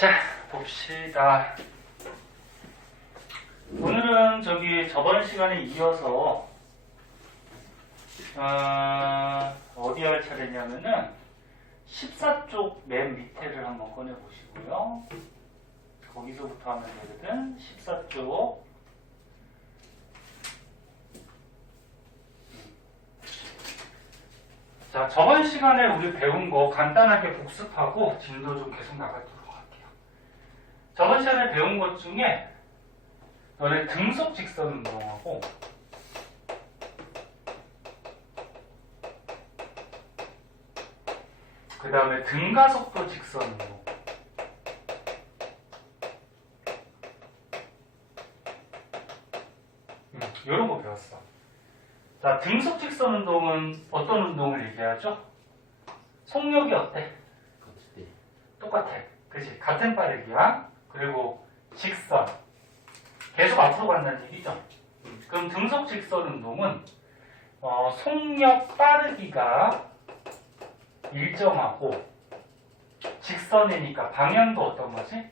자, 봅시다. 오늘은 저번 시간에 이어서 어디 할 차례냐면은 14쪽 맨 밑에를 한번 꺼내 보시고요. 거기서부터 하면 되거든. 14쪽. 자, 저번 시간에 우리 배운 거 간단하게 복습하고 진도 좀 계속 나가도록 할게요. 저번 시간에 배운 것 중에 너네 등속 직선 운동하고 그 다음에 등가속도 직선 운동 이런 거 배웠어. 자, 등속 직선 운동은 어떤 운동을 얘기하죠? 속력이 어때? 똑같아. 그치? 같은 빠르기야. 그리고 직선. 계속 앞으로 간다는 얘기죠. 그럼 등속 직선 운동은 속력 빠르기가 일정하고 직선이니까 방향도 어떤 거지?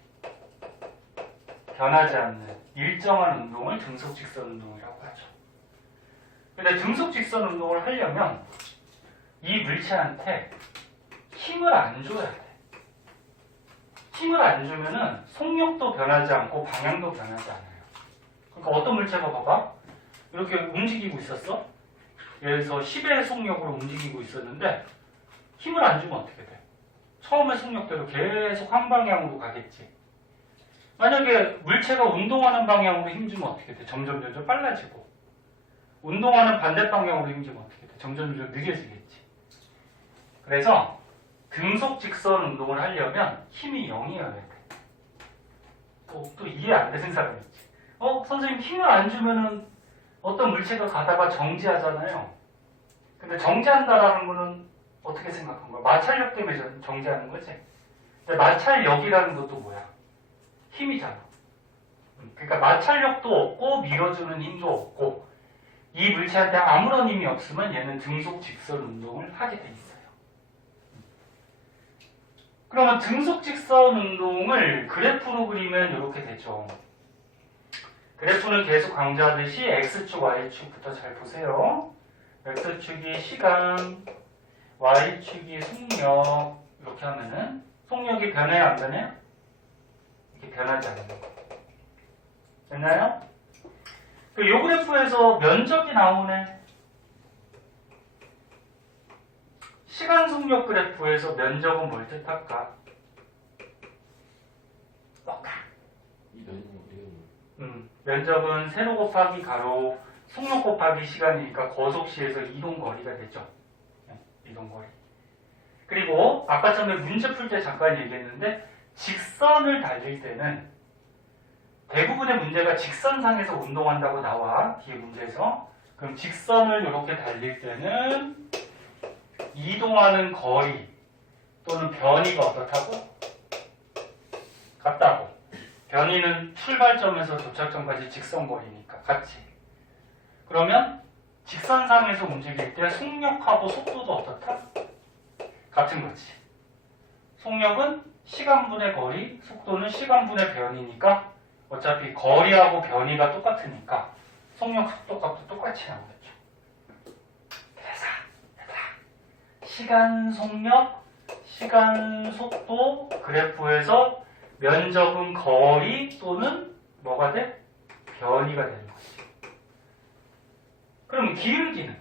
변하지 않는 일정한 운동을 등속 직선 운동이라고 하죠. 근데 등속 직선 운동을 하려면 이 물체한테 힘을 안 줘야 돼. 힘을 안 주면은 속력도 변하지 않고 방향도 변하지 않아요. 그러니까 어떤 물체가 봐봐. 이렇게 움직이고 있었어. 예를 들어서 10의 속력으로 움직이고 있었는데 힘을 안 주면 어떻게 돼? 처음의 속력대로 계속 한 방향으로 가겠지. 만약에 물체가 운동하는 방향으로 힘주면 어떻게 돼? 점점 빨라지고. 운동하는 반대 방향으로 힘주면 어떻게 돼? 점점 느려지겠지. 그래서 등속 직선 운동을 하려면 힘이 0이어야 돼. 또 이해 안 되는 사람이 있지. 선생님 힘을 안 주면은 어떤 물체가 가다가 정지하잖아요. 근데 정지한다라는 거는 어떻게 생각한 거야? 마찰력 때문에 정지하는 거지. 근데 마찰력이라는 것도 뭐야? 힘이잖아. 그러니까 마찰력도 없고 밀어주는 힘도 없고 이 물체한테 아무런 힘이 없으면 얘는 등속 직선 운동을 하게 돼 있어요. 그러면 등속 직선 운동을 그래프로 그리면 이렇게 되죠. 그래프는 계속 강조하듯이 X축, Y축부터 잘 보세요. X축이 시간, Y축이 속력 이렇게 하면은 속력이 변해요? 안 변해요? 이렇게 변하지 않는 거. 됐나요? 요 그래프에서 면적이 나오네. 시간 속력 그래프에서 면적은 뭘 뜻할까? 면적은 세로 곱하기 가로, 속력 곱하기 시간이니까 거속시에서 이동거리가 되죠. 이동거리. 그리고 아까 전에 문제 풀 때 잠깐 얘기했는데 직선을 달릴 때는 대부분의 문제가 직선상에서 운동한다고 나와. 뒤에 문제에서. 그럼 직선을 이렇게 달릴 때는 이동하는 거리 또는 변이가 어떻다고? 같다고. 변이는 출발점에서 도착점까지 직선거리니까 같이. 그러면 직선상에서 움직일 때 속력하고 속도도 어떻다? 같은 거지. 속력은 시간분의 거리, 속도는 시간분의 변이니까 어차피 거리하고 변이가 똑같으니까 속력, 속도값도 똑같이 나오겠죠. 그래서 얘들아, 시간 속력, 시간 속도 그래프에서 면적은 거리 또는 뭐가 돼? 변이가 되는 거지. 그럼 기울기는?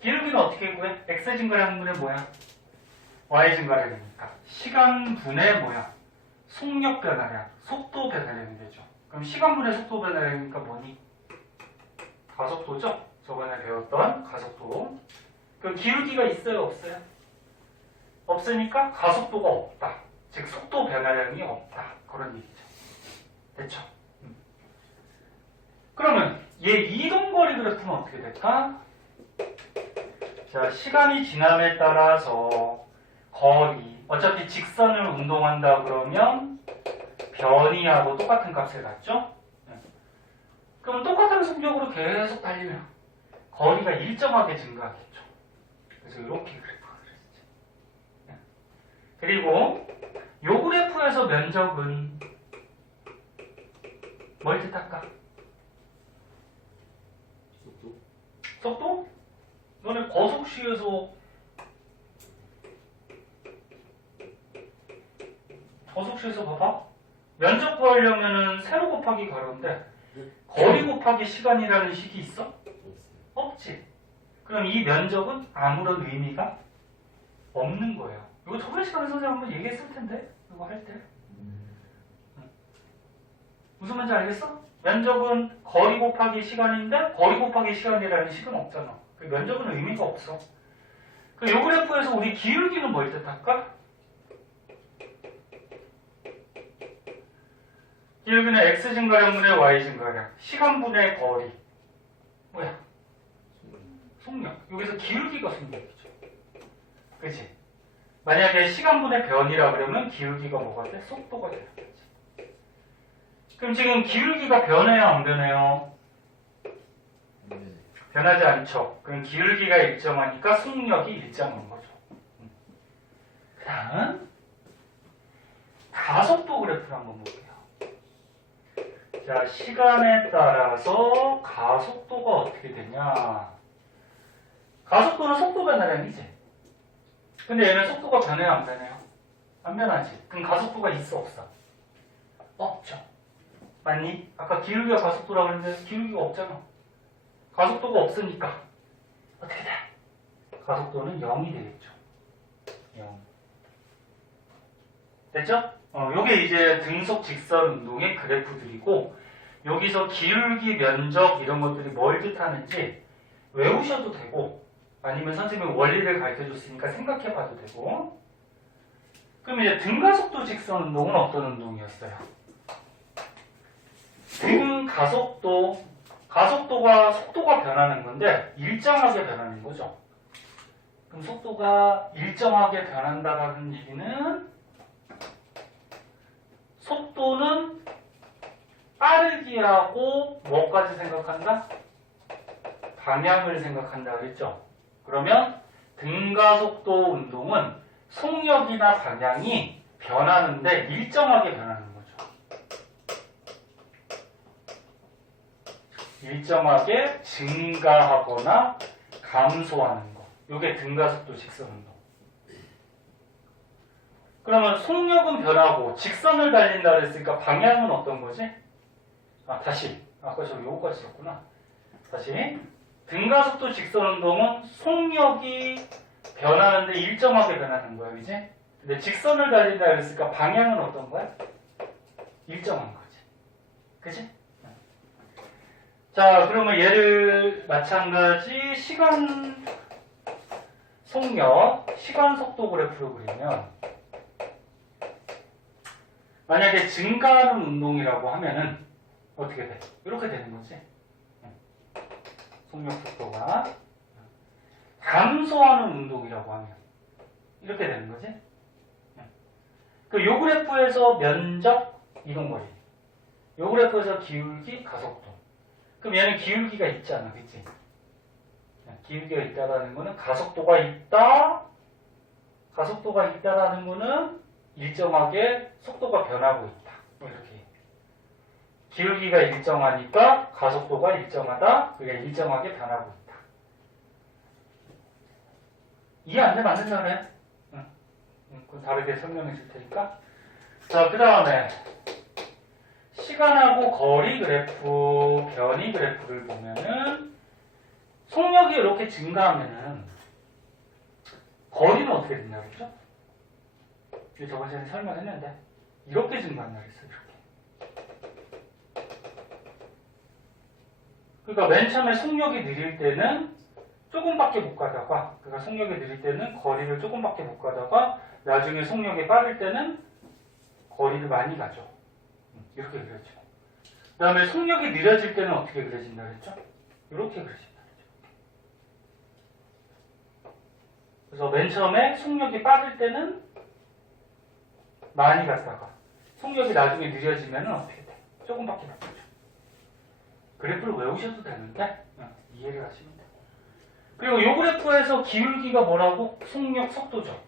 기울기는 어떻게 구해? x 증가량 분의 뭐야? y 증가량이니까 시간분의 뭐야? 속력 변화량, 속도 변화량이 되죠. 그럼 시간분의 속도 변화량이니까 뭐니? 가속도죠? 저번에 배웠던 가속도. 그럼 기울기가 있어요? 없어요? 없으니까 가속도가 없다. 즉 속도 변화량이 없다. 그런 얘기죠. 됐죠? 그러면 얘 이동거리 그래프는 어떻게 될까? 자, 시간이 지남에 따라서 거리, 어차피 직선을 운동한다 그러면 변이하고 똑같은 값을 갖죠? 그럼 똑같은 속력으로 계속 달리면 거리가 일정하게 증가하겠죠. 그래서 이렇게 그래프가 그려지죠. 그리고 요 그래프에서 면적은 뭘 뜻할까? 속도? 너네 거속시에서 봐봐. 면적 구하려면은 세로 곱하기 가로인데 거리 곱하기 시간이라는 식이 있어? 없지. 그럼 이 면적은 아무런 의미가 없는 거예요. 이거 저번 시간에 선생님 한번 얘기했을 텐데 이거 할 때. 무슨 말인지 알겠어? 면적은 거리 곱하기 시간인데 거리 곱하기 시간이라는 식은 없잖아. 그 면적은 의미가 없어. 그 요 그래프에서 우리 기울기는 뭘 뜻할까? 기울기는 x 증가량분의 y 증가량, 시간분의 거리. 뭐야? 속력. 여기서 기울기가 속력이죠. 그치? 만약에 시간분의 변이라 그러면 기울기가 뭐가 돼? 속도가 되는 거지. 그럼 지금 기울기가 변해요, 안 변해요? 변하지 않죠. 그럼 기울기가 일정하니까 속력이 일정한 거죠. 그 다음은 가속도 그래프를 한번 볼게요. 자, 시간에 따라서 가속도가 어떻게 되냐. 가속도는 속도 변화량이지. 근데 얘는 속도가 변해요, 안 변해요? 안 변하지. 그럼 가속도가 있어, 없어? 없죠. 맞니? 아까 기울기가 가속도라고 했는데 기울기가 없잖아. 가속도가 없으니까 어떻게 돼? 가속도는 0이 되겠죠. 0. 됐죠? 요게 이제 등속 직선 운동의 그래프들이고 여기서 기울기, 면적 이런 것들이 뭘 뜻하는지 외우셔도 되고 아니면 선생님이 원리를 가르쳐줬으니까 생각해봐도 되고. 그럼 이제 등가속도 직선 운동은 어떤 운동이었어요? 가속도가 속도가 변하는 건데 일정하게 변하는 거죠. 그럼 속도가 일정하게 변한다는 얘기는 속도는 빠르기하고 뭐까지 생각한다? 방향을 생각한다 그랬죠? 그러면 등가속도 운동은 속력이나 방향이 변하는데 일정하게 변하는 거죠. 일정하게 증가하거나 감소하는 거. 이게 등가속도 직선 운동. 그러면 속력은 변하고 직선을 달린다 그랬으니까 방향은 어떤 거지? 다시. 아까 저기 요거까지 썼구나. 다시. 등가속도 직선 운동은 속력이 변하는데 일정하게 변하는 거야, 이제? 근데 직선을 달린다 그랬으니까 방향은 어떤 거야? 일정한 거지. 그치? 자, 그러면 얘를 마찬가지 시간 속력, 시간 속도 그래프로 그리면 만약에 증가하는 운동이라고 하면은 어떻게 돼? 이렇게 되는 거지. 속력 속도가 감소하는 운동이라고 하면 이렇게 되는 거지. 요 그래프에서 면적, 이동거리. 요 그래프에서 기울기, 가속도. 그럼 얘는 기울기가 있잖아, 그치? 기울기가 있다라는 거는 가속도가 있다. 가속도가 있다라는 거는 일정하게 속도가 변하고 있다. 이렇게. 기울기가 일정하니까 가속도가 일정하다. 그게 일정하게 변하고 있다. 이해 안 되면 안 된다 그래. 응. 그건 다르게 설명해 줄 테니까. 자, 그 다음에 시간하고 거리 그래프, 변이 그래프를 보면은 속력이 이렇게 증가하면은 거리는 어떻게 된다고 그랬죠? 이거 저번 시간에 설명했는데 이렇게 증가한다고 그랬어요. 이렇게. 그러니까 맨 처음에 속력이 느릴 때는 조금밖에 못 가다가, 그러니까 속력이 느릴 때는 거리를 조금밖에 못 가다가 나중에 속력이 빠를 때는 거리를 많이 가죠. 이렇게 그려져. 그 다음에 속력이 느려질 때는 어떻게 그려진다 그랬죠? 이렇게 그려진다 그랬죠. 그래서 맨 처음에 속력이 빠질 때는 많이 갔다가 속력이 나중에 느려지면 어떻게 돼? 조금밖에 못 가죠. 그래프를 외우셔도 되는데 이해를 하시면 돼요. 그리고 이 그래프에서 기울기가 뭐라고? 속력, 속도죠.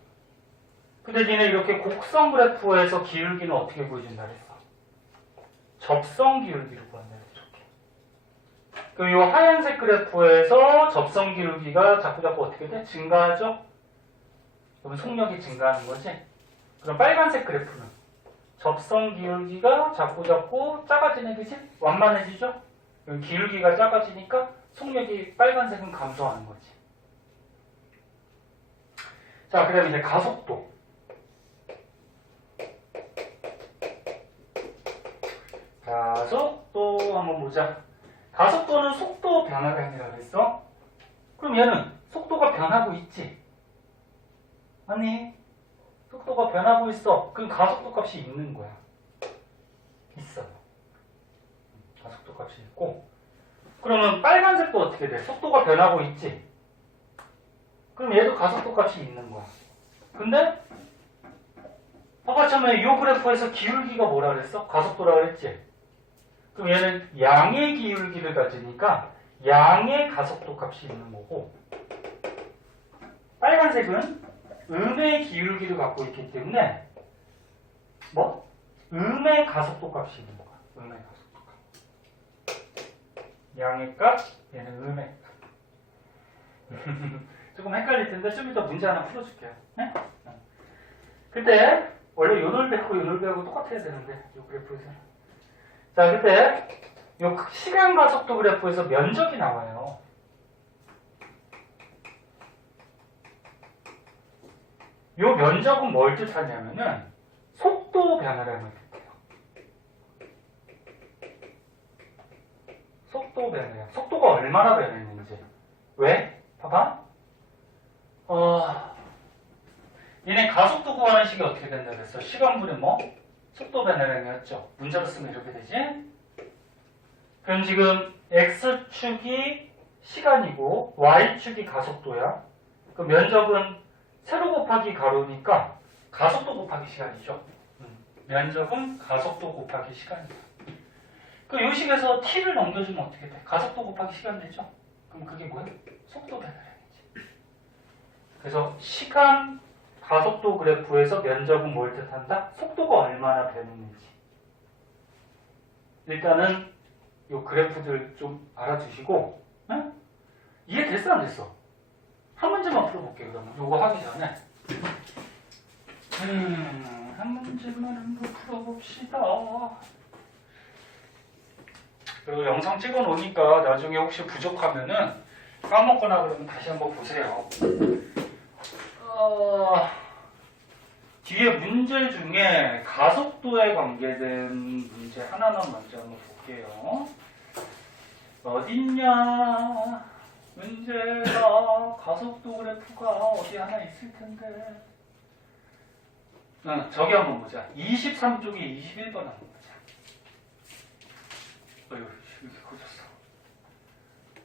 근데 니네 이렇게 곡선 그래프에서 기울기는 어떻게 보여준다 그랬어? 접선 기울기로 보인다 이렇게. 그럼 이 하얀색 그래프에서 접선 기울기가 자꾸자꾸 어떻게 돼? 증가하죠? 그럼 속력이 증가하는 거지? 그럼 빨간색 그래프는 접선 기울기가 자꾸자꾸 작아지네, 그치? 완만해지죠? 그럼 기울기가 작아지니까 속력이 빨간색은 감소하는 거지. 자, 그 다음에 이제 가속도. 가속도 한번 보자. 가속도는 속도 변화가 아니라 그랬어? 그럼 얘는 속도가 변하고 있지? 아니, 속도가 변하고 있어. 그럼 가속도 값이 있는 거야. 있어요. 가속도 값이 있고. 그러면 빨간색도 어떻게 돼? 속도가 변하고 있지? 그럼 얘도 가속도 값이 있는 거야. 근데 아까 처음에 이 그래프에서 기울기가 뭐라 그랬어? 가속도라 그랬지? 그럼 얘는 양의 기울기를 가지니까 양의 가속도 값이 있는 거고, 빨간색은 음의 기울기를 갖고 있기 때문에 뭐? 음의 가속도 값이 있는 거야. 음의 가속도 값. 양의 값, 얘는 음의 값. 조금 헷갈릴 텐데 좀 이따 문제 하나 풀어줄게요. 네? 그때 원래 요놀배하고 똑같아야 되는데 이 그래프에서. 자, 그때 요 시간 가속도 그래프에서 면적이 나와요. 요 면적은 뭘 뜻하냐면은 속도 변화량을 뜻해요. 속도 변화량. 속도가 얼마나 변했는지. 왜? 봐봐. 얘네 가속도 구하는 식이 어떻게 된다 그랬어? 시간분의 뭐? 속도 변화량이었죠. 문자로 쓰면 이렇게 되지? 그럼 지금 X축이 시간이고 Y축이 가속도야. 그 면적은 세로 곱하기 가로니까 가속도 곱하기 시간이죠. 면적은 가속도 곱하기 시간이야. 그 요식에서 t를 넘겨주면 어떻게 돼? 가속도 곱하기 시간 되죠? 그럼 그게 뭐야? 속도 변화량이지. 그래서 시간 가속도 그래프에서 면적은 뭘 뜻한다? 속도가 얼마나 변했는지. 일단은 이 그래프들 좀 알아두시고, 응? 이해됐어 안 됐어? 한 문제만 풀어볼게요. 그러면 요거 하기 전에 한 문제만 풀어봅시다. 그리고 영상 찍어 놓으니까 나중에 혹시 부족하면은 까먹거나 그러면 다시 한번 보세요. 뒤에 문제 중에 가속도에 관계된 문제 하나만 먼저 한번 볼게요. 어딨냐? 문제가 가속도 그래프가 어디 하나 있을 텐데. 저기 한번 보자. 23쪽에 21번 한번 보자. 어휴, 이렇게 커졌어.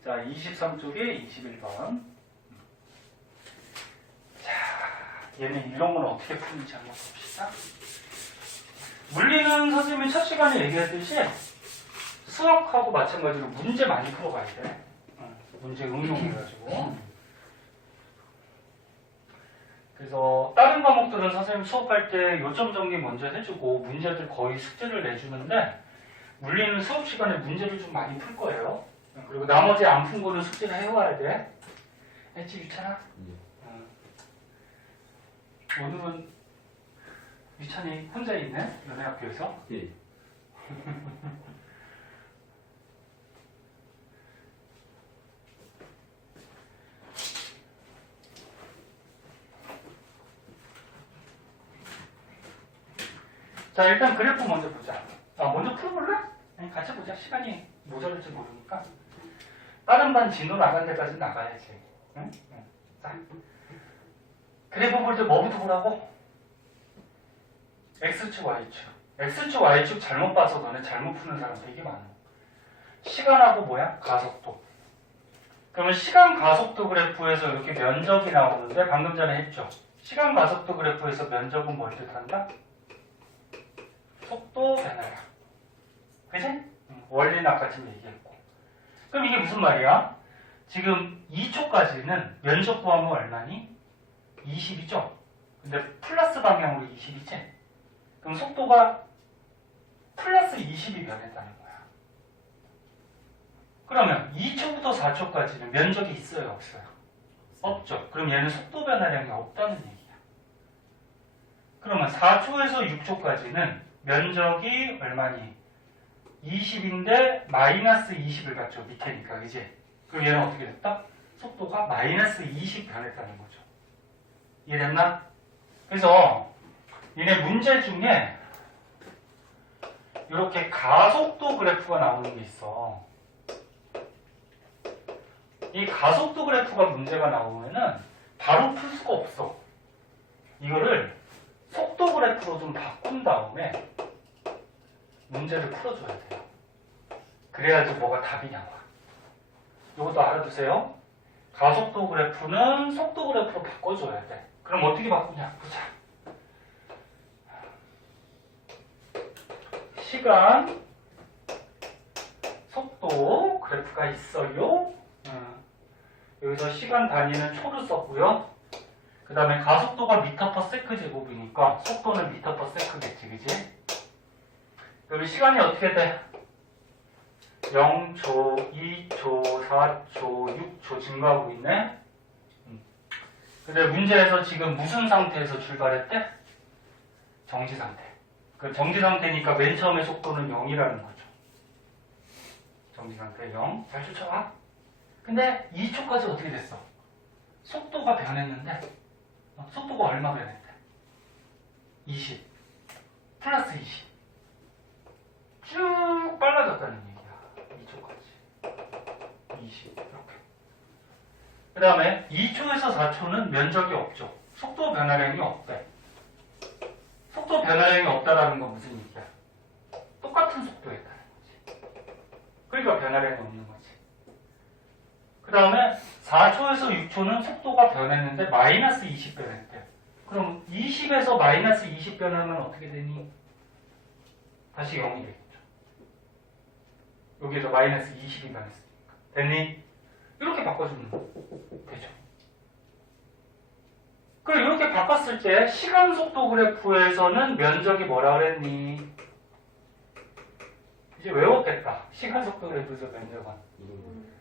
자, 23쪽에 21번. 얘는 이런 건 어떻게 푸는지 한번 봅시다. 물리는 선생님이 첫 시간에 얘기했듯이 수학하고 마찬가지로 문제 많이 풀어가야 돼. 문제 응용해가지고. 그래서 다른 과목들은 선생님 수업할 때 요점 정리 먼저 해주고 문제들 거의 숙제를 내주는데 물리는 수업 시간에 문제를 좀 많이 풀 거예요. 그리고 나머지 안 푼 거는 숙제를 해와야 돼. 했지, 유찬아? 오늘은 유찬이 혼자 있네? 너네 학교에서? 예. 자, 일단 그래프 먼저 보자. 먼저 풀어볼래? 같이 보자. 시간이 모자랄지 모르니까. 다른 반 진도 나간 데까지 나가야지. 응? 자, 그래프 볼 때 뭐부터 보라고? X축, Y축. X축, Y축 잘못 봐서 너네 잘못 푸는 사람 되게 많아. 시간하고 뭐야? 가속도. 그러면 시간 가속도 그래프에서 이렇게 면적이 나오는데 방금 전에 했죠. 시간 가속도 그래프에서 면적은 뭘 뜻한다? 속도 변화량. 그지? 원리는 아까 지금 얘기했고. 그럼 이게 무슨 말이야? 지금 2초까지는 면적 구하면 얼마니? 20이죠? 근데 플러스 방향으로 20이지? 그럼 속도가 플러스 20이 변했다는 거야. 그러면 2초부터 4초까지는 면적이 있어요, 없어요? 없죠. 그럼 얘는 속도 변화량이 없다는 얘기야. 그러면 4초에서 6초까지는 면적이 얼마니? 20인데 마이너스 20을 갖죠. 밑에니까, 그지? 그럼 얘는 어떻게 됐다? 속도가 마이너스 20 변했다는 거죠. 이해됐나? 그래서 얘네 문제 중에 이렇게 가속도 그래프가 나오는 게 있어. 이 가속도 그래프가 문제가 나오면은 바로 풀 수가 없어. 이거를 속도 그래프로 좀 바꾼 다음에 문제를 풀어줘야 돼요. 그래야지 뭐가 답이 나와. 이것도 알아두세요. 가속도 그래프는 속도 그래프로 바꿔줘야 돼. 그럼 어떻게 바꾸냐? 보자. 시간, 속도 그래프가 있어요. 여기서 시간 단위는 초를 썼고요. 그 다음에 가속도가 미터 퍼 세크 제곱이니까 속도는 미터 퍼 세크겠지, 그지? 여기 시간이 어떻게 돼? 0초, 2초, 4초, 6초 증가하고 있네. 근데 문제에서 지금 무슨 상태에서 출발했대? 정지 상태. 그 정지 상태니까 맨 처음에 속도는 0이라는 거죠. 정지 상태 0. 잘 쫓아와. 근데 2초까지 어떻게 됐어? 속도가 변했는데 속도가 얼마 변했대? 20. 플러스 20. 쭉 빨라졌다는 얘기야. 2초까지. 20. 이렇게. 그 다음에 2초에서 4초는 면적이 없죠. 속도 변화량이 없대. 속도 변화량이 없다라는 건 무슨 얘기야? 똑같은 속도였다는 거지. 그러니까 변화량이 없는 거지. 그 다음에 4초에서 6초는 속도가 변했는데 마이너스 20 변했대. 그럼 20에서 마이너스 20 변하면 어떻게 되니? 다시 0이 되겠죠. 여기에서 마이너스 20이 변했으니까. 됐니? 이렇게 바꿔주면 되죠. 그럼 이렇게 바꿨을 때 시간 속도 그래프에서는 면적이 뭐라 그랬니? 이제 외웠겠다. 시간 속도 그래프에서 면적은.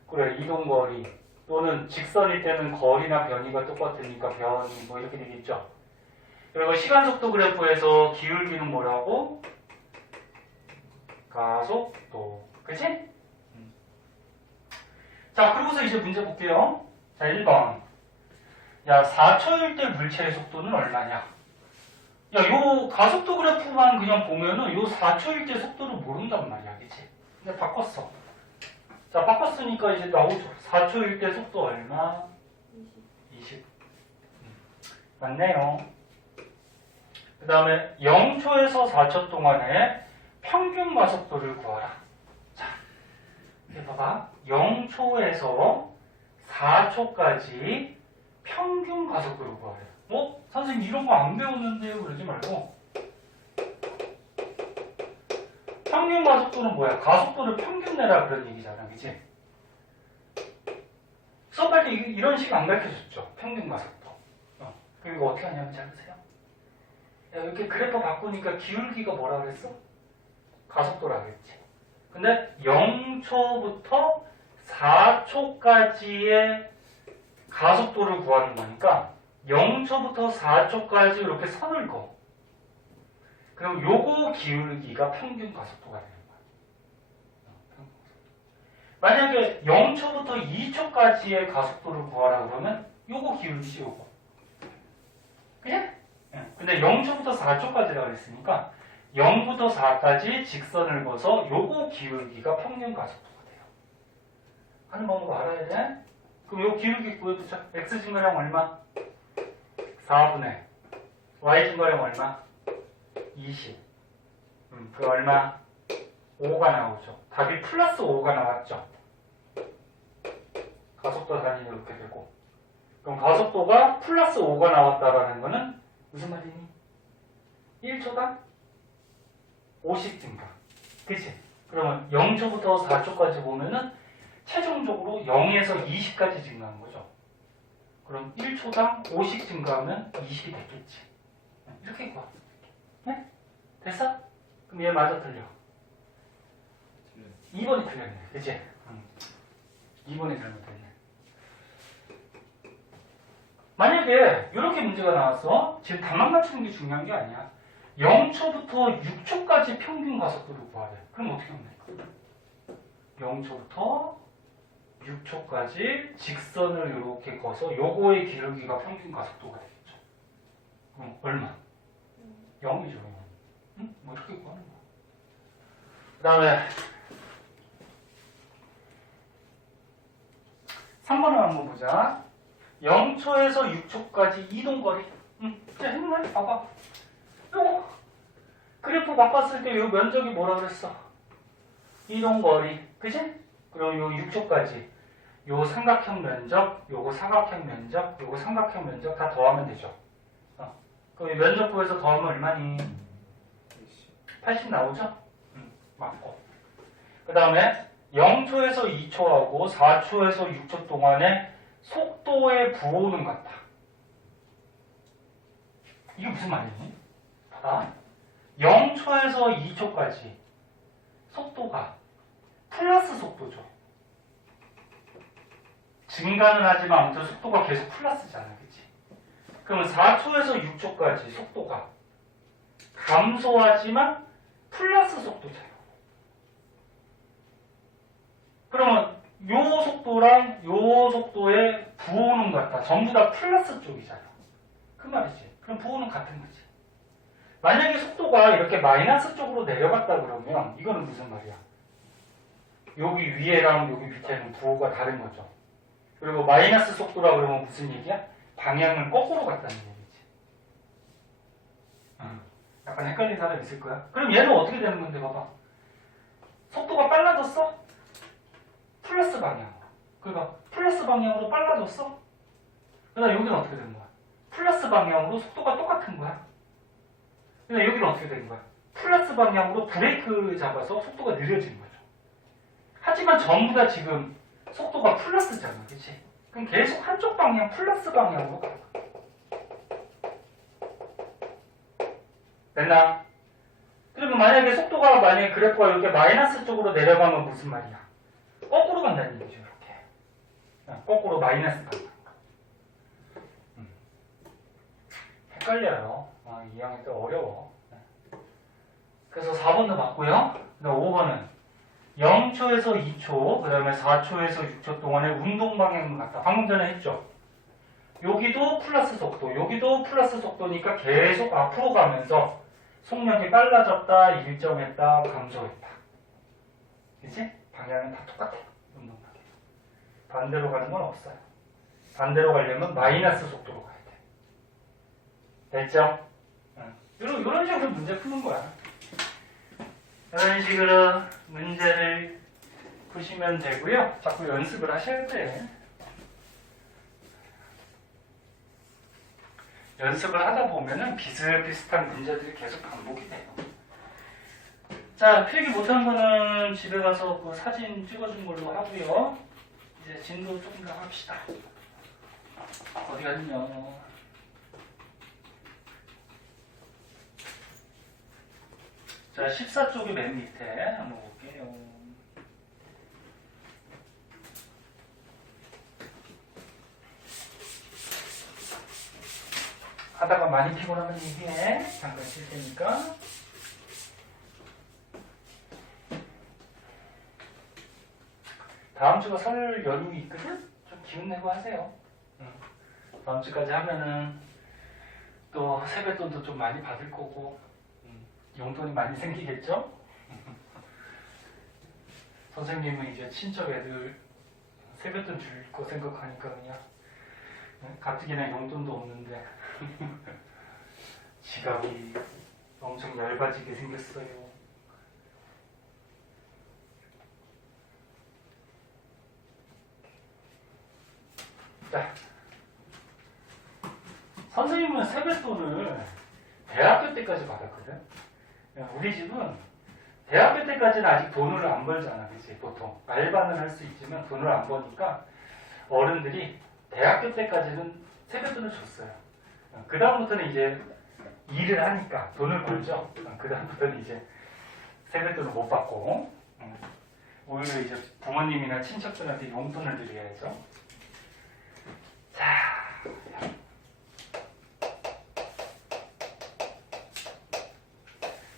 그래, 이동거리 또는 직선일 때는 거리나 변이가 똑같으니까 변이 뭐 이렇게 되겠죠. 그리고 시간 속도 그래프에서 기울기는 뭐라고? 가속도. 그치? 자, 그러고서 이제 문제 볼게요. 자, 1번. 야, 4초일 때 물체의 속도는 얼마냐? 야, 요 가속도 그래프만 그냥 보면은 요 4초일 때 속도를 모른단 말이야. 그치? 근데 바꿨어. 자, 바꿨으니까 이제 나오죠. 4초일 때 속도 얼마? 20. 맞네요. 그 다음에 0초에서 4초 동안에 평균 가속도를 구하라. 자, 이제 봐봐. 0초에서 4초까지 평균 가속도를 구하래. 선생님 이런 거 안 배웠는데요? 그러지 말고. 평균 가속도는 뭐야? 가속도를 평균 내라 그런 얘기잖아. 그치? 수업할 때 이런 식 안 가르쳐줬죠. 평균 가속도. 그리고 어떻게 하냐면 잘 보세요. 야, 이렇게 그래프 바꾸니까 기울기가 뭐라 그랬어? 가속도라 그랬지. 근데 0초부터 4초까지의 가속도를 구하는 거니까 0초부터 4초까지 이렇게 선을 그어. 그럼 요거 기울기가 평균 가속도가 되는 거야. 만약에 0초부터 2초까지의 가속도를 구하라 그러면 요거 기울기지 요거. 그냥? 근데 0초부터 4초까지라고 했으니까 0부터 4까지 직선을 그어서 요거 기울기가 평균 가속도가 돼요. 하는 방법 알아야 돼? 그럼 요 기울기 구해보자. x 증가량 얼마? 4분의 y 증가량 얼마? 20. 그 얼마? 5가 나오죠. 답이 플러스 5가 나왔죠. 가속도 단위는 이렇게 되고. 그럼 가속도가 플러스 5가 나왔다라는 거는 무슨 말이니? 1초당 50 증가. 그치? 그러면 0초부터 4초까지 보면은 최종적으로 0에서 20까지 증가한 거죠. 그럼 1초당 5씩 증가하면 20이 됐겠지. 이렇게 구하. 네? 됐어? 그럼 얘 맞아 틀려? 2번이 틀렸네. 그치? 2번이 잘못됐네. 만약에 이렇게 문제가 나왔어. 지금 답만 맞추는 게 중요한 게 아니야. 0초부터 6초까지 평균 가속도를 구하래. 그럼 어떻게 하면 될까? 0초부터 6초까지 직선을 이렇게 거서 요거의 기울기가 평균 가속도가 되겠죠. 그럼 얼마? 0이죠. 응? 뭐 이렇게 구하는 거야. 그 다음에 3번을 한번 보자. 0초에서 6초까지 이동거리. 이제 했네? 봐봐. 요거 그래프 바꿨을 때 요 면적이 뭐라 그랬어? 이동거리. 그지? 그럼 요 6초까지 요 삼각형 면적, 요거 사각형 면적, 요거 삼각형 면적 다 더하면 되죠. 그럼 이 면적 구해서 더하면 얼마니? 80 나오죠? 맞고. 그 다음에 0초에서 2초하고 4초에서 6초 동안의 속도의 부호는 같다. 이게 무슨 말이니? 봐봐. 0초에서 2초까지 속도가 플러스 속도죠. 증가는 하지만 아무튼 속도가 계속 플러스잖아. 그치? 그러면 4초에서 6초까지 속도가 감소하지만 플러스 속도잖아. 그러면 요 속도랑 요 속도의 부호는 같다. 전부 다 플러스 쪽이잖아. 그 말이지. 그럼 부호는 같은 거지. 만약에 속도가 이렇게 마이너스 쪽으로 내려갔다 그러면 이거는 무슨 말이야? 여기 위에랑 여기 밑에는 부호가 다른 거죠. 그리고 마이너스 속도라 그러면 무슨 얘기야? 방향을 거꾸로 갔다는 얘기지. 약간 헷갈린 사람 있을 거야. 그럼 얘는 어떻게 되는 건데 봐봐. 속도가 빨라졌어? 플러스 방향으로. 그러니까 플러스 방향으로 빨라졌어? 그다음 여기는 어떻게 되는 거야? 플러스 방향으로 속도가 똑같은 거야. 그다음 여기는 어떻게 되는 거야? 플러스 방향으로 브레이크 잡아서 속도가 느려진 거죠. 하지만 전부 다 지금 속도가 플러스잖아. 그치? 그럼 계속 한쪽 방향 플러스 방향으로 가는 거야. 됐나? 그러면 만약에 속도가 만약에 그래프가 이렇게 마이너스 쪽으로 내려가면 무슨 말이야? 거꾸로 간다는 얘기죠. 이렇게. 거꾸로 마이너스 간다는 거. 헷갈려요. 이해하기 좀 어려워. 그래서 4번도 맞고요. 그다음 5번은 0초에서 2초, 그 다음에 4초에서 6초 동안의 운동 방향은 같다. 방금 전에 했죠. 여기도 플러스 속도, 여기도 플러스 속도니까 계속 앞으로 가면서 속력이 빨라졌다, 일정했다, 감소했다. 그치? 방향은 다 똑같아요. 운동 방향. 반대로 가는 건 없어요. 반대로 가려면 마이너스 속도로 가야 돼. 됐죠? 이런 식으로 문제 푸는 거야. 이런 식으로 문제를 푸시면 되고요. 자꾸 연습을 하셔야 돼. 연습을 하다 보면은 비슷비슷한 문제들이 계속 반복이 돼요. 자, 필기 못한 거는 집에 가서 그 사진 찍어준 걸로 하고요. 이제 진도 조금 더 합시다. 어디 갔냐? 자, 14쪽이 맨 밑에 한번 볼게요. 하다가 많이 피곤하면 얘기해. 잠깐 쉴 테니까. 다음 주가 설 연휴 있거든? 좀 기운 내고 하세요. 다음 주까지 하면은 또 세뱃돈도 좀 많이 받을 거고 용돈이 많이 생기겠죠? 선생님은 이제 친척 애들 세뱃돈 줄 거 생각하니까 그냥 가뜩이나 용돈도 없는데 지갑이 엄청 얇아지게 생겼어요. 자, 선생님은 세뱃돈을 대학교 때까지 받았거든. 우리 집은 대학교 때까지는 아직 돈을 안 벌잖아, 그치? 보통 알바는 할 수 있지만 돈을 안 버니까 어른들이 대학교 때까지는 세뱃돈을 줬어요. 그 다음부터는 이제 일을 하니까 돈을 벌죠. 그 다음부터는 이제 세뱃돈을 못 받고 오히려 이제 부모님이나 친척들한테 용돈을 드려야죠.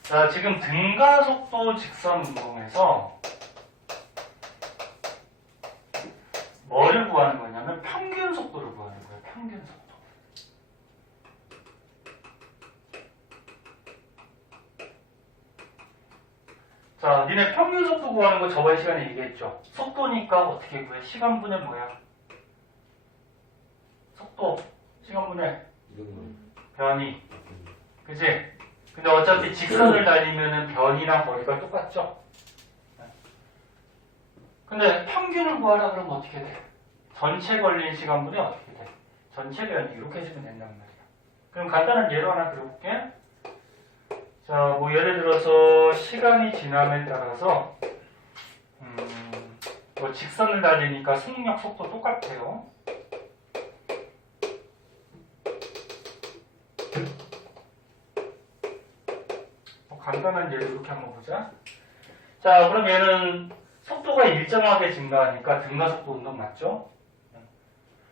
자, 지금 등가속도 직선 운동에서 뭐를 구하는 거냐면 평균 속도를 구하는 거예요. 평균 속도. 자, 니네 평균 속도 구하는 거 저번 시간에 얘기했죠. 속도니까 어떻게 구해? 시간분의 뭐야? 속도, 시간분의 변이. 그치? 근데 어차피 직선을 달리면은 변이랑 거리가 똑같죠? 근데 평균을 구하라 그러면 어떻게 돼? 전체 걸린 시간분이 어떻게 돼? 전체 변이 이렇게 해주면 된단 말이야. 그럼 간단한 예로 하나 들어볼게. 자, 뭐 예를 들어서 시간이 지남에 따라서 뭐 직선을 달리니까 속력 속도 똑같아요. 간단한 예를 이렇게 한번 보자. 자, 그럼 얘는 속도가 일정하게 증가하니까 등가속도 운동 맞죠?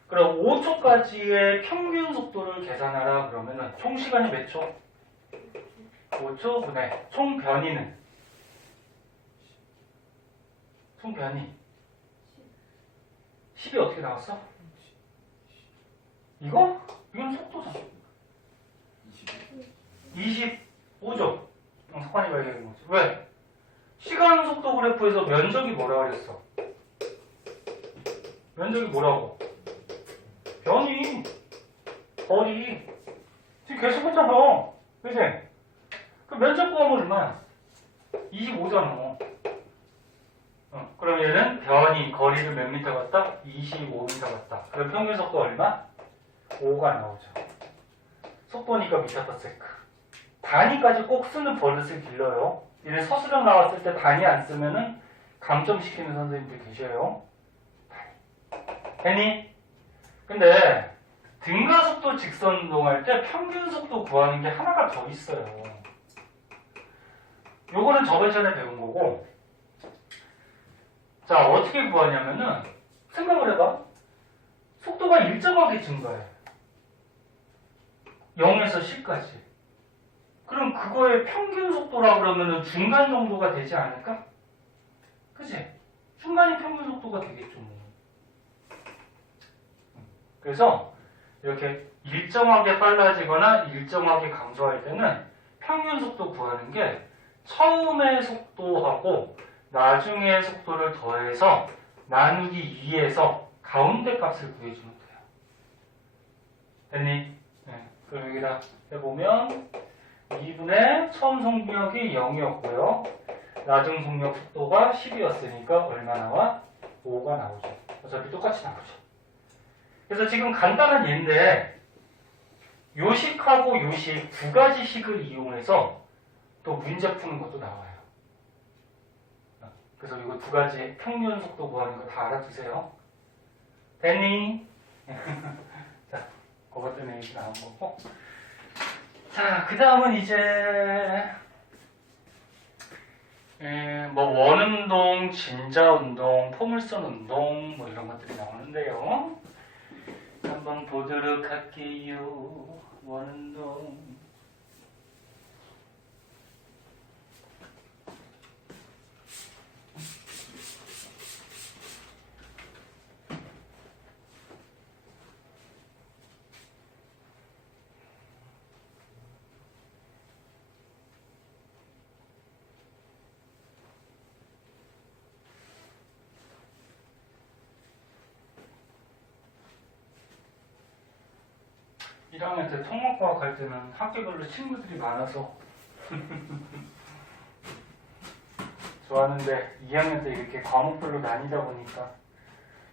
그럼 5초까지의 평균 속도를 계산하라 그러면은 총 시간이 몇 초? 5초 분의 총 변이는? 총 변이 10이 어떻게 나왔어? 이거? 이건 속도잖아. 25죠? 석환이가 얘기하는 거지. 왜? 시간 속도 그래프에서 면적이 뭐라 그랬어? 면적이 뭐라고? 변이, 거리. 지금 계속 했잖아. 그치? 그 면적 구하면 얼마야? 25잖아. 그럼 얘는 변이, 거리를 몇 미터 갔다? 25미터 갔다. 그럼 평균 속도 얼마? 5가 나오죠. 속도니까 미터 퍼 세크. 단위까지 꼭 쓰는 버릇을 길러요. 얘네 서술형 나왔을 때 단위 안 쓰면은 감점시키는 선생님들 계셔요. 됐니? 근데 등가속도 직선 운동할 때 평균 속도 구하는 게 하나가 더 있어요. 요거는 저번 시간에 배운 거고, 자, 어떻게 구하냐면은 생각을 해봐. 속도가 일정하게 증가해. 0에서 10까지. 그럼 그거의 평균 속도라 그러면은 중간 정도가 되지 않을까? 그치? 중간이 평균 속도가 되겠죠. 그래서 이렇게 일정하게 빨라지거나 일정하게 감소할 때는 평균 속도 구하는 게 처음의 속도하고 나중의 속도를 더해서 나누기 2에서 가운데 값을 구해주면 돼요. 됐니? 네. 그럼 여기다 해보면 2분의 처음 속력이 0이었고요. 나중 속력 속도가 10이었으니까 얼마 나와? 5가 나오죠. 어차피 똑같이 나오죠. 그래서 지금 간단한 예인데 요식하고 요식 두 가지 식을 이용해서 또 문제 푸는 것도 나와요. 그래서 이거 두 가지 평균 속도 구하는 거 다 알아두세요. 됐니? 자, 그것 때문에 이렇게 나온 거고. 자, 그 다음은 이제 뭐 원운동, 진자운동, 포물선 운동 뭐 이런 것들이 나오는데요. 한번 보도록 할게요. 원운동. 일 1학년 때 통합과학 할 때는 학교별로 친구들이 많아서 좋았는데 2학년 때 이렇게 과목별로 나뉘다 보니까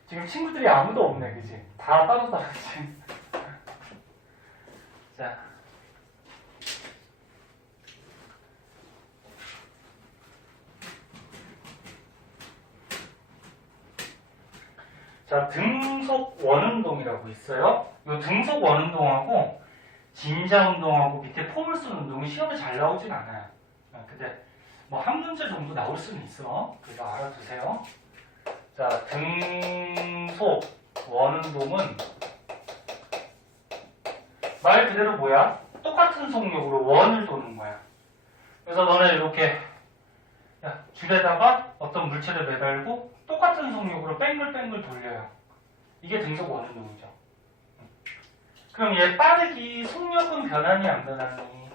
지금 친구들이 아무도 없네, 그지? 다 따로 다르지. 자, 자, 등속 원운동이라고 있어요. 이 등속 원운동하고 진자 운동하고 밑에 포물선 운동이 시험에 잘 나오진 않아요. 근데 뭐 한 문제 정도 나올 수는 있어. 그래서 알아두세요. 자, 등속 원운동은 말 그대로 뭐야? 똑같은 속력으로 원을 도는 거야. 그래서 너네 이렇게 줄에다가 어떤 물체를 매달고 똑같은 속력으로 뺑글뺑글 돌려요. 이게 등속 원운동이죠. 그럼 얘 빠르기 속력은 변하니 안 변하니?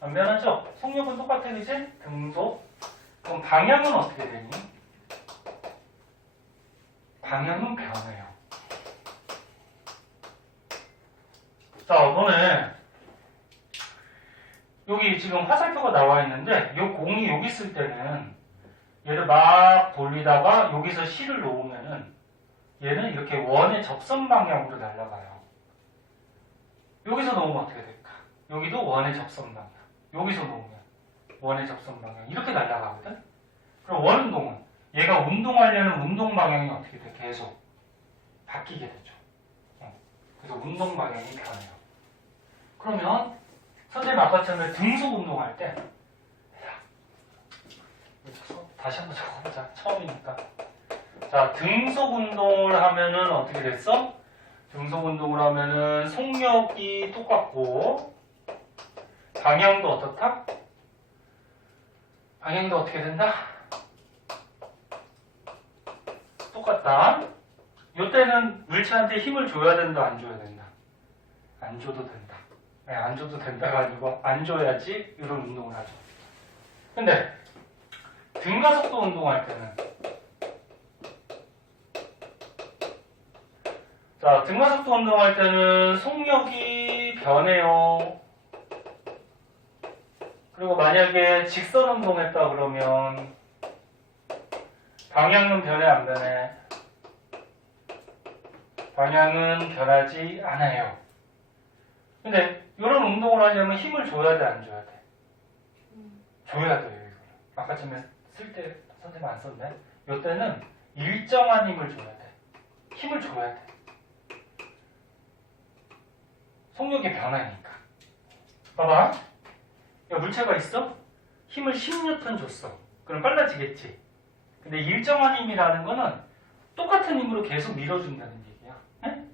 안 변하죠? 속력은 똑같아, 그지? 등속. 그럼 방향은 어떻게 되니? 방향은 변해요. 자, 너네 여기 지금 화살표가 나와 있는데 이 공이 여기 있을 때는 얘를 막 돌리다가 여기서 실을 놓으면은 얘는 이렇게 원의 접선 방향으로 날아가요. 여기서 놓으면 어떻게 될까? 여기도 원의 접선 방향. 여기서 놓으면 원의 접선 방향. 이렇게 날아가거든? 그럼 원운동은 얘가 운동하려는 운동 방향이 어떻게 돼? 계속 바뀌게 되죠. 그래서 운동 방향이 변해요. 그러면 선생님 아까처럼 등속 운동할 때 다시 한번 적어보자. 처음이니까. 자, 등속 운동을 하면은 어떻게 됐어? 등속 운동을 하면은 속력이 똑같고 방향도 어떻다? 방향도 어떻게 된다? 똑같다. 이때는 물체한테 힘을 줘야 된다, 안 줘야 된다? 안 줘도 된다. 안 줘도 된다가 아니고 안 줘야지 이런 운동을 하죠. 근데 등가속도 운동할 때는 자, 등가속도 운동할 때는 속력이 변해요. 그리고 만약에 직선 운동했다 그러면 방향은 변해 안 변해? 방향은 변하지 않아요. 근데 이런 운동을 하려면 힘을 줘야 돼, 안 줘야 돼? 줘야 돼요, 이거. 아까쯤에 쓸 때 선생님 안 썼네. 이때는 일정한 힘을 줘야 돼. 힘을 줘야 돼. 속력이 변하니까. 봐봐. 야, 물체가 있어? 힘을 10N 줬어. 그럼 빨라지겠지. 근데 일정한 힘이라는 거는 똑같은 힘으로 계속 밀어준다는 얘기야. 네?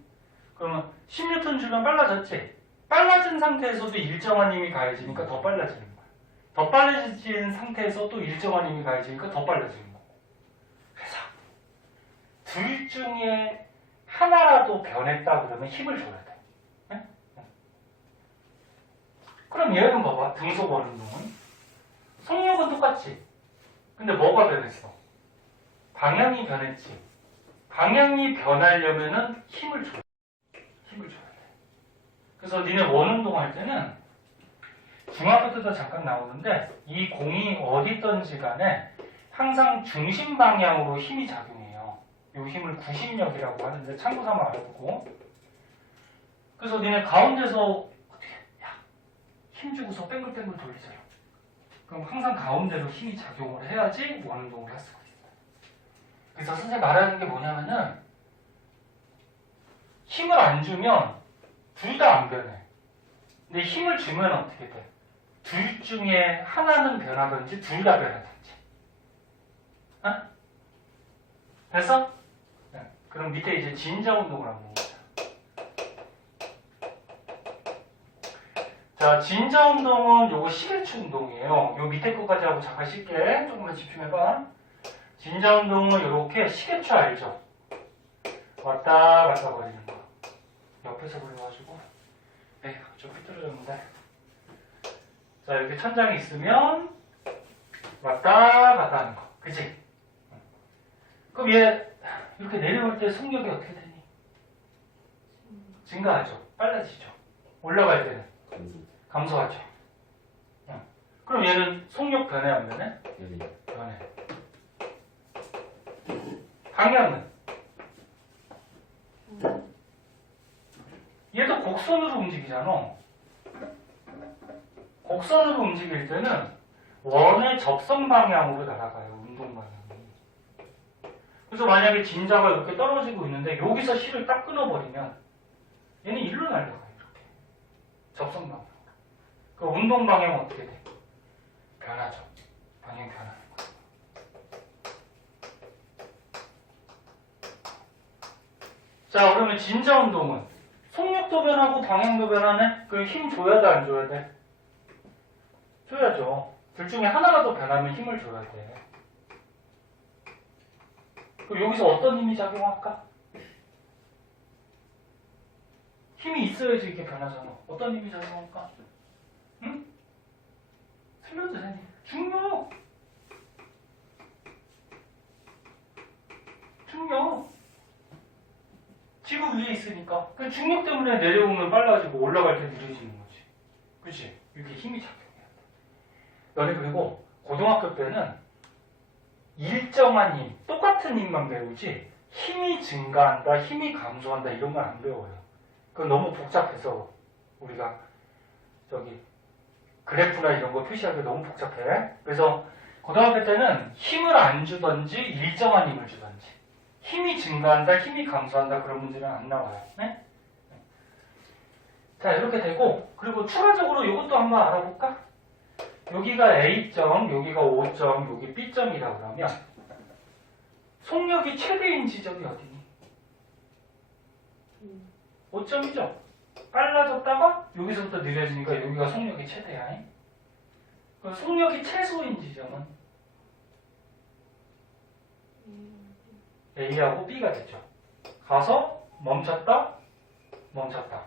그러면 10N 주면 빨라졌지? 빨라진 상태에서도 일정한 힘이 가해지니까 더 빨라지는 거야. 더 빨라진 상태에서 또 일정한 힘이 가해지니까 더 빨라지는 거고. 그래서 둘 중에 하나라도 변했다 그러면 힘을 줘야 돼. 네? 그럼 얘는 봐봐. 등속 원운동은 속력은 똑같지. 근데 뭐가 변했어? 방향이 변했지. 방향이 변하려면은 힘을 줘야 돼. 힘을 줘야 돼. 그래서 니네 원운동 할 때는 중학교 때도 잠깐 나오는데 이 공이 어디 있던지 간에 항상 중심 방향으로 힘이 작용해요. 이 힘을 구심력이라고 하는데 참고 삼아 알아보고. 그래서 니네 가운데서 어떻게 힘 주고서 뺑글뺑글 돌리세요. 그럼 항상 가운데로 힘이 작용을 해야지 원운동을 할 수가 있어요. 그래서 선생님 말하는 게 뭐냐면은 힘을 안 주면 둘 다 안 변해. 근데 힘을 주면 어떻게 돼? 둘 중에 하나는 변하든지 둘 다 변하든지. 어? 됐어? 네. 그럼 밑에 이제 진자 운동을 한번 보자. 자, 진자 운동은 요거 시계추 운동이에요. 요 밑에 거까지 하고 잠깐 쉽게 조금만 집중해봐. 진자 운동은 이렇게 시계추 알죠? 왔다 갔다 거리는 거. 옆에서 그려가지고 좀 삐뚤어졌는데. 자, 이렇게 천장이 있으면 왔다 갔다 하는 거. 그치? 그럼 얘 이렇게 내려올 때 속력이 어떻게 되니? 증가하죠. 빨라지죠. 올라갈 때는 감소하죠. 그럼 얘는 속력 변해 안 변해? 변해. 방향은? 얘도 곡선으로 움직이잖아. 곡선으로 움직일 때는 원의 접선 방향으로 날아가요. 운동 방향이. 그래서 만약에 진자가 이렇게 떨어지고 있는데 여기서 실을 딱 끊어버리면 얘는 일로 날려가요. 이렇게. 접선 방향. 그 운동 방향은 어떻게 돼? 변하죠. 방향 변하는 거예요. 자, 그러면 진자 운동은 속력도 변하고 방향도 변하네? 그럼 힘 줘야 돼, 안 줘야 돼? 줘야죠. 둘 중에 하나라도 변하면 힘을 줘야 돼. 그럼 여기서 어떤 힘이 작용할까? 힘이 있어야지 이게 변하잖아. 어떤 힘이 작용할까? 응? 틀려드세요. 중력! 중력! 지구 위에 있으니까. 그 중력 때문에 내려오면 빨라지고 올라갈 때 느려지는 거지. 그치? 이렇게 힘이 작용해야 돼. 너네 그리고 고등학교 때는 일정한 힘, 똑같은 힘만 배우지 힘이 증가한다, 힘이 감소한다 이런 건 안 배워요. 그건 너무 복잡해서 우리가 저기 그래프나 이런 거 표시하기 너무 복잡해. 그래서 고등학교 때는 힘을 안 주던지 일정한 힘을 주던지 힘이 증가한다, 힘이 감소한다 그런 문제는 안 나와요. 네? 자, 이렇게 되고 그리고 추가적으로 이것도 한번 알아볼까? 여기가 A점, 여기가 O점, 여기 B점이라고 그러면 속력이 최대인 지점이 어디니? 5점이죠? 빨라졌다가 여기서부터 느려지니까 여기가 속력이 최대야. 그럼 속력이 최소인 지점은 A하고 B가 됐죠. 가서 멈췄다, 멈췄다.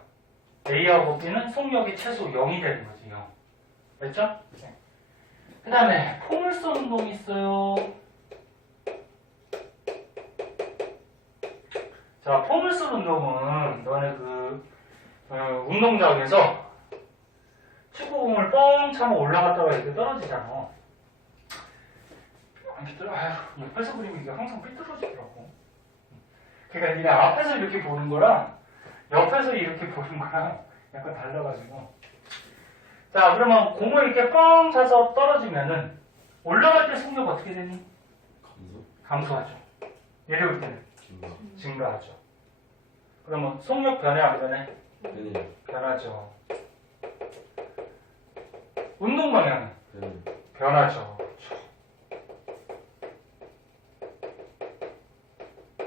A하고 B는 속력이 최소 0이 되는 거지, 0. 됐죠? 네. 그 다음에 포물선 운동이 있어요. 자, 포물선 운동은 너네 운동장에서 축구공을 뻥 차면 올라갔다가 이렇게 떨어지잖아. 안 삐뚤어? 아휴, 옆에서 그리면 이게 항상 삐뚤어지더라고. 그러니까 니네 앞에서 이렇게 보는 거랑 옆에서 이렇게 보는 거랑 약간 달라가지고. 자, 그러면 공을 이렇게 뻥 차서 떨어지면은 올라갈 때 속력 어떻게 되니? 감소하죠. 내려올 때는 증가하죠. 그러면 속력 변해 안 변해? 변하죠. 운동 방향은 변하죠.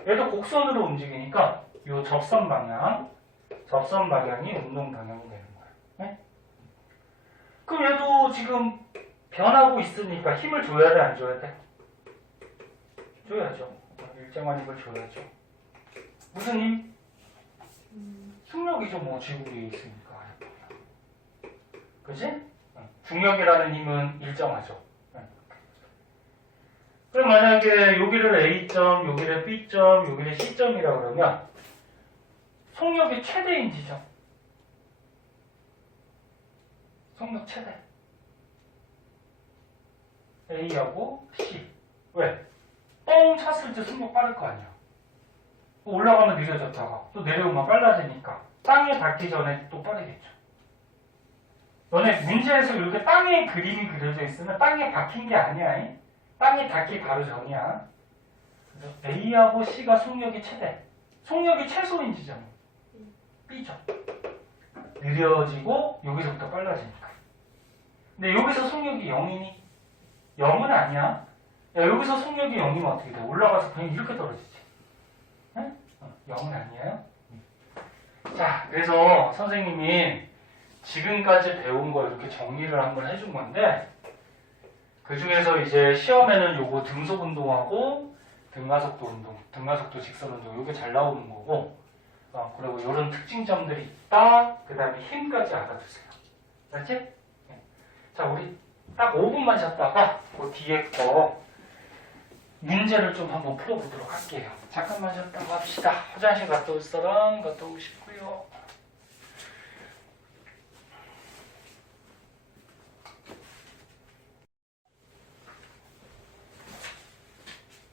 얘도 곡선으로 움직이니까 이 접선 방향이 운동 방향이 되는 거예요. 네? 그럼 얘도 지금 변하고 있으니까 힘을 줘야 돼, 안 줘야 돼? 줘야죠. 일정한 힘을 줘야죠. 무슨 힘? 중력이죠, 뭐 지구 위에 있으니까. 그치? 중력이라는 힘은 일정하죠. 그럼 만약에 여기를 A점, 여기를 B점, 여기를 C점이라고 그러면 속력이 최대인 지점. 속력 최대. A하고 C. 왜? 뻥 찼을 때 속력 빠를 거 아니야. 올라가면 느려졌다가 또 내려오면 빨라지니까 땅에 닿기 전에 또 빠르겠죠. 너네 문제에서 이렇게 땅에 그림이 그려져 있으면 땅에 박힌 게 아니야. 땅에 닿기 바로 전이야. 그래서 A하고 C가 속력이 최대. 속력이 최소인 지점. B죠. 느려지고 여기서부터 빨라지니까. 근데 여기서 속력이 0이니? 0은 아니야. 야, 여기서 속력이 0이면 어떻게 돼? 올라가서 그냥 이렇게 떨어지지. 네? 0은 아니에요. 자, 그래서 선생님이 지금까지 배운 거 이렇게 정리를 한번 해준 건데 그 중에서 이제 시험에는 요거 등속 운동하고 등가속도 운동, 등가속도 직선 운동 요게 잘 나오는 거고 그리고 이런 특징점들이 있다. 그 다음에 힘까지 알아두세요. 알았지? 네. 자, 우리 딱 5분만 쉬었다가 그 뒤에 거 문제를 좀 한번 풀어보도록 할게요. 잠깐만 쉬었다가 합시다. 화장실 갔다 올 사람 갔다 오고 싶고요.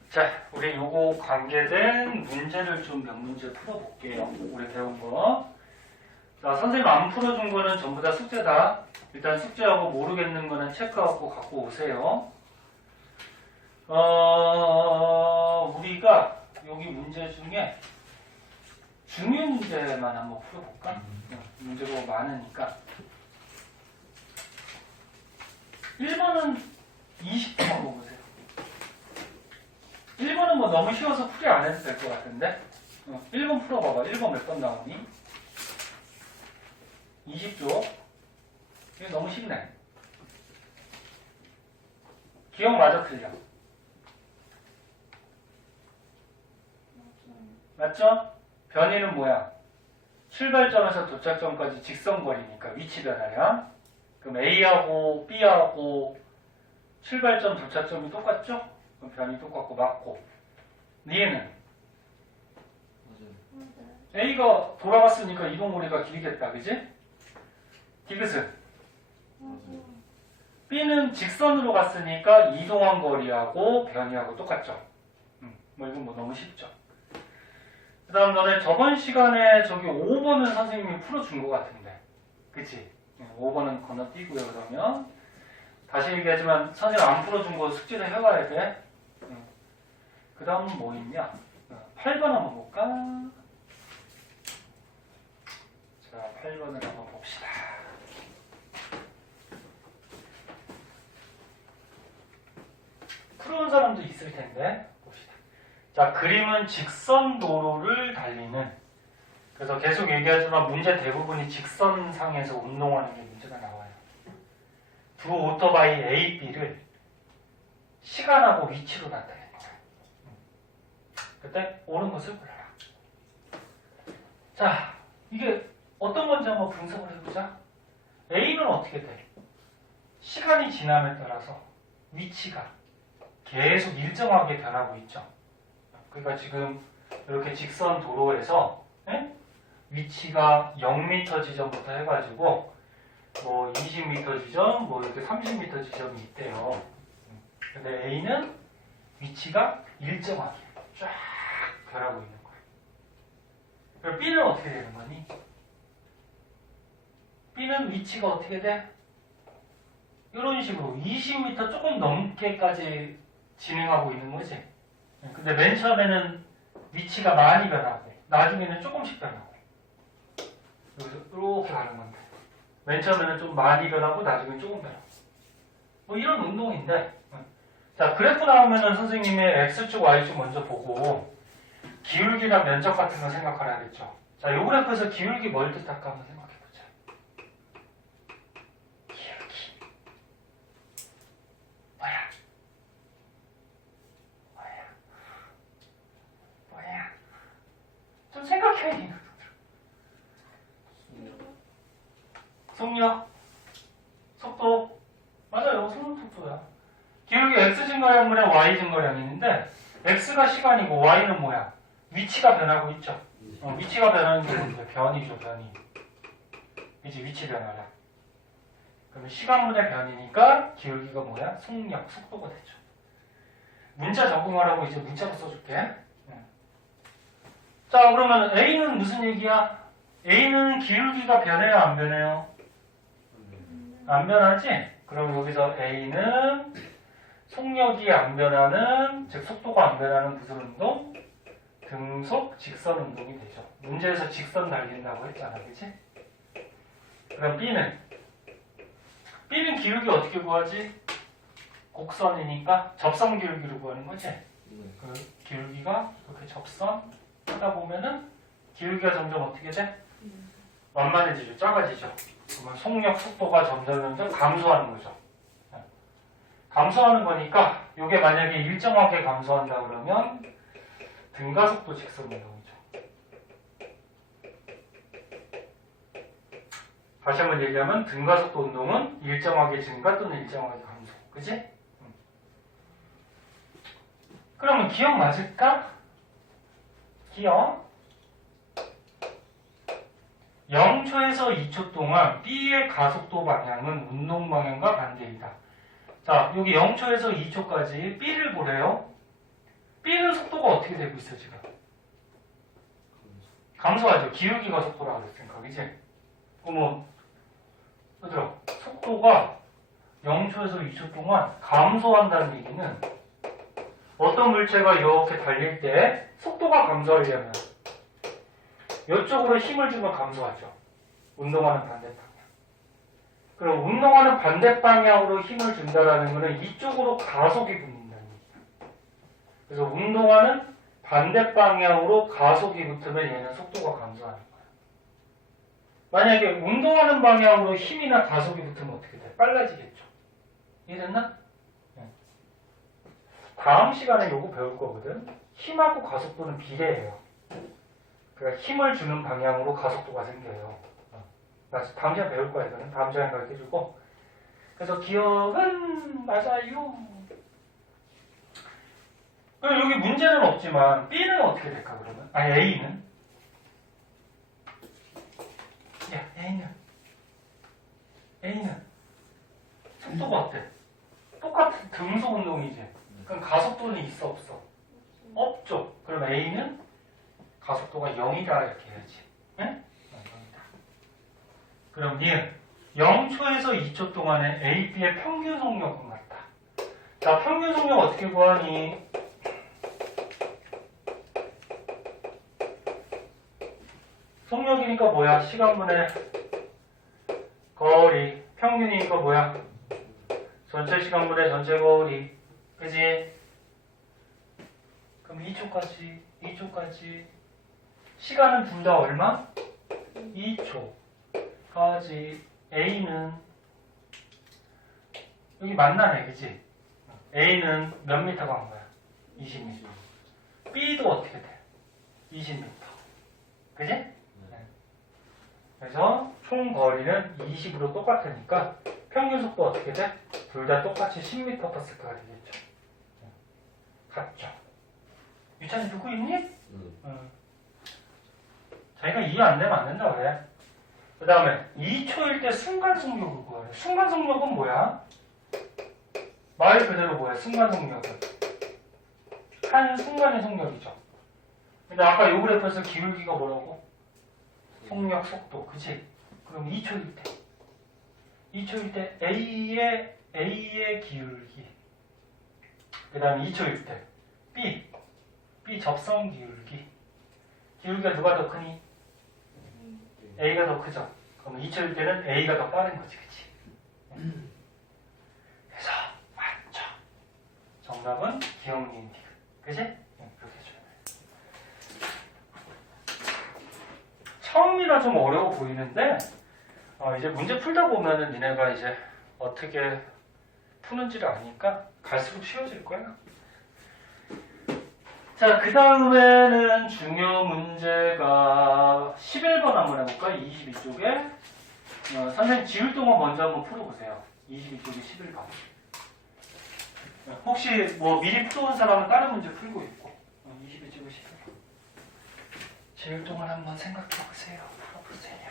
자, 우리 요거 관계된 문제를 좀 몇 문제 풀어볼게요. 우리 배운 거. 자, 선생님 안 풀어준 거는 전부 다 숙제다. 일단 숙제하고 모르겠는 거는 체크하고 갖고 오세요. 우리가 여기 문제 중에 중요 문제만 한번 풀어볼까? 문제가 많으니까. 1번은 20번 한번 보세요. 1번은 뭐 너무 쉬워서 풀이 안 해도 될 것 같은데. 1번 풀어봐봐. 1번 몇 번 나오니? 20조. 이거 너무 쉽네. 기억 맞아 틀려? 맞죠? 변이는 뭐야? 출발점에서 도착점까지 직선거리니까 위치 변화량. 그럼 A하고 B하고 출발점 도착점이 똑같죠? 그럼 변이 똑같고 맞고. 얘는 A가 돌아갔으니까 이동거리가 길겠다. 그지? 디귿은 B는 직선으로 갔으니까 이동한 거리하고 변이하고 똑같죠. 뭐 이건 뭐 너무 쉽죠. 그 다음 너네 저번 시간에 저기 5번은 선생님이 풀어준 것 같은데. 그치? 5번은 건너뛰고요. 그러면 다시 얘기하지만 선생님 안 풀어준 거 숙제를 해와야 돼. 그 다음은 뭐 있냐? 8번 한번 볼까? 자, 8번을 한번 봅시다. 풀어온 사람도 있을 텐데 봅시다. 자, 그림은 직선 도로를 달리는, 그래서 계속 얘기하지만 문제 대부분이 직선상에서 운동하는 게 문제가 나와요. 두 오토바이 A, B를 시간하고 위치로 나타내는 거예요. 그때 옳은 것을 골라라. 자, 이게 어떤 건지 한번 분석을 해보자. A는 어떻게 돼? 시간이 지남에 따라서 위치가 계속 일정하게 변하고 있죠. 그러니까 지금 이렇게 직선 도로에서 위치가 0m 지점부터 해가지고 뭐 20m 지점, 뭐 이렇게 30m 지점이 있대요. 근데 A는 위치가 일정하게 쫙 변하고 있는 거예요. 그럼 B는 어떻게 되는 거니? B는 위치가 어떻게 돼? 이런 식으로 20m 조금 넘게까지 진행하고 있는 거지. 근데 맨 처음에는 위치가 많이 변하고 나중에는 조금씩 변하고 이렇게 가는 건데, 맨 처음에는 좀 많이 변하고 나중에는 조금 변하고 뭐 이런 운동인데, 자, 그래프 나오면은 선생님의 X축, Y축 먼저 보고 기울기나 면적 같은 거 생각하라겠죠. 자, 요 그래프에서 기울기 뭘 뜻할까 한번 생각해보자. 기울기 뭐야? 좀 생각해. 속력, 속도. 맞아요. 속력, 속도야. 기울기 x 증가량분의 y 증가량이 있는데 x가 시간이고 y는 뭐야? 위치가 변하고 있죠. 위치가 변하는 게 뭔데? 변이죠, 변이. 이제 위치 변화량. 그러면 시간분의 변이니까 기울기가 뭐야? 속력, 속도가 되죠. 문자 적응하라고 이제 문자로 써줄게. 자, 그러면 A는 무슨 얘기야? A는 기울기가 변해요, 안 변해요? 안 변하지? 그럼 여기서 A는 속력이 안 변하는, 즉 속도가 안 변하는 무슨 운동? 등속 직선 운동이 되죠. 문제에서 직선 달린다고 했잖아, 그치? 그럼 B는 기울기 어떻게 구하지? 곡선이니까 접선 기울기로 구하는 거지? 그 기울기가 이렇게 접선 하다 보면은 기울기가 점점 어떻게 돼? 완만해지죠. 작아지죠. 그러면 속력, 속도가 점점 감소하는 거죠. 감소하는 거니까 이게 만약에 일정하게 감소한다 그러면 등가속도 직선 운동이죠. 다시 한번 얘기하면 등가속도 운동은 일정하게 증가 또는 일정하게 감소. 그치? 그러면 기억 맞을까? 기억. 0초에서 2초 동안 B의 가속도 방향은 운동 방향과 반대이다. 자, 여기 0초에서 2초까지 B를 보래요. B는 속도가 어떻게 되고 있어, 지금? 감소하죠. 기울기가 속도라고 그랬으니까, 그치? 그럼 얘들아, 속도가 0초에서 2초 동안 감소한다는 얘기는 어떤 물체가 이렇게 달릴 때 속도가 감소하려면 이쪽으로 힘을 주면 감소하죠. 운동하는 반대 방향. 그럼 운동하는 반대 방향으로 힘을 준다라는 것은 이쪽으로 가속이 붙는다는 얘기예요. 그래서 운동하는 반대 방향으로 가속이 붙으면 얘는 속도가 감소하는 거예요. 만약에 운동하는 방향으로 힘이나 가속이 붙으면 어떻게 돼? 빨라지겠죠. 이해됐나? 네. 다음 시간에 요거 배울 거거든. 힘하고 가속도는 비례해요. 그러니까 힘을 주는 방향으로 가속도가 생겨요. 나 다음 시간에 배울 거야, 이거는. 다음 시간에 가르쳐주고. 그래서 기억은 맞아요. 그럼 여기 문제는 없지만 B는 어떻게 될까 그러면? 아니 A는? 야 A는 속도가 어때? 똑같은 등속 운동이지. 그럼 가속도는 있어 없어? 없죠. 그럼 A는 가속도가 0이다 이렇게 해야지. 응? 0이다. 그럼 니은 0초에서 2초 동안에 A, B의 평균 속력은 같다. 자, 평균 속력 어떻게 구하니? 속력이니까 뭐야? 시간분의 거리. 평균이니까 뭐야? 전체 시간분의 전체 거리. 그지? 그럼 2초까지. 시간은 둘 다 얼마? 2초까지. A는 여기 만나네, 그지? A는 몇 미터 간 거야? 20m. B도 어떻게 돼? 20m. 그지? 네. 그래서 총 거리는 20으로 똑같으니까 평균 속도 어떻게 돼? 둘 다 똑같이 10m/s가 되겠죠. 같죠. 유찬이 누구 있니? 응. 자기가 이해 안 되면 안 된다 그래. 그 다음에 2초일 때 순간 속력을 구하래. 순간 속력은 뭐야? 말 그대로 뭐야? 순간 속력은 한 순간의 속력이죠. 근데 아까 요 그래프에서 기울기가 뭐라고? 속력 속도, 그치? 그럼 2초일 때 A의 기울기. 그 다음에 2초일 때 B 접선 기울기. 기울기가 누가 더 크니? A가 더 크죠. 그럼 2초일 때는 A가 더 빠른 거지, 그치? 그래서 맞죠. 정답은 기억니은 디귿. 그치? 그렇게 해줘야 돼. 처음이라 좀 어려워 보이는데 이제 문제 풀다 보면은 니네가 이제 어떻게 푸는지를 아니까 갈수록 쉬워질 거야. 자, 그 다음에는 중요 문제가 11번 한번 해볼까? 22쪽에. 선생님 지울 동안 먼저 한번 풀어보세요. 22쪽에 11번. 혹시 뭐 미리 풀어온 사람은 다른 문제 풀고 있고. 22쪽에 11번. 지울 동안 한번 생각해보세요. 풀어보세요.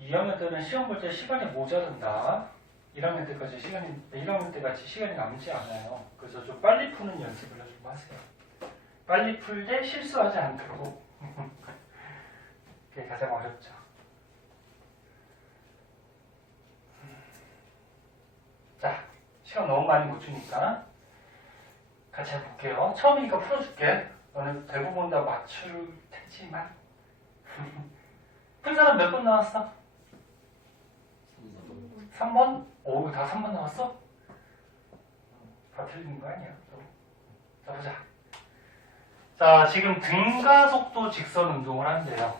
이 2학년 때는 시험 볼 때 시간이 모자른다. 1학년 때까지 시간이 남지 않아요. 그래서 좀 빨리 푸는 연습을 좀 하세요. 빨리 풀 때 실수하지 않도록. 그게 가장 어렵죠. 자, 시간 너무 많이 못 주니까 같이 해볼게요. 처음이니까 풀어줄게. 너는 대부분 다 맞출 테지만 큰 사람 몇 번 나왔어? 3번? 오, 다 3번 나왔어? 다 틀린 거 아니야? 자, 보자. 자, 지금 등가속도 직선 운동을 한대요.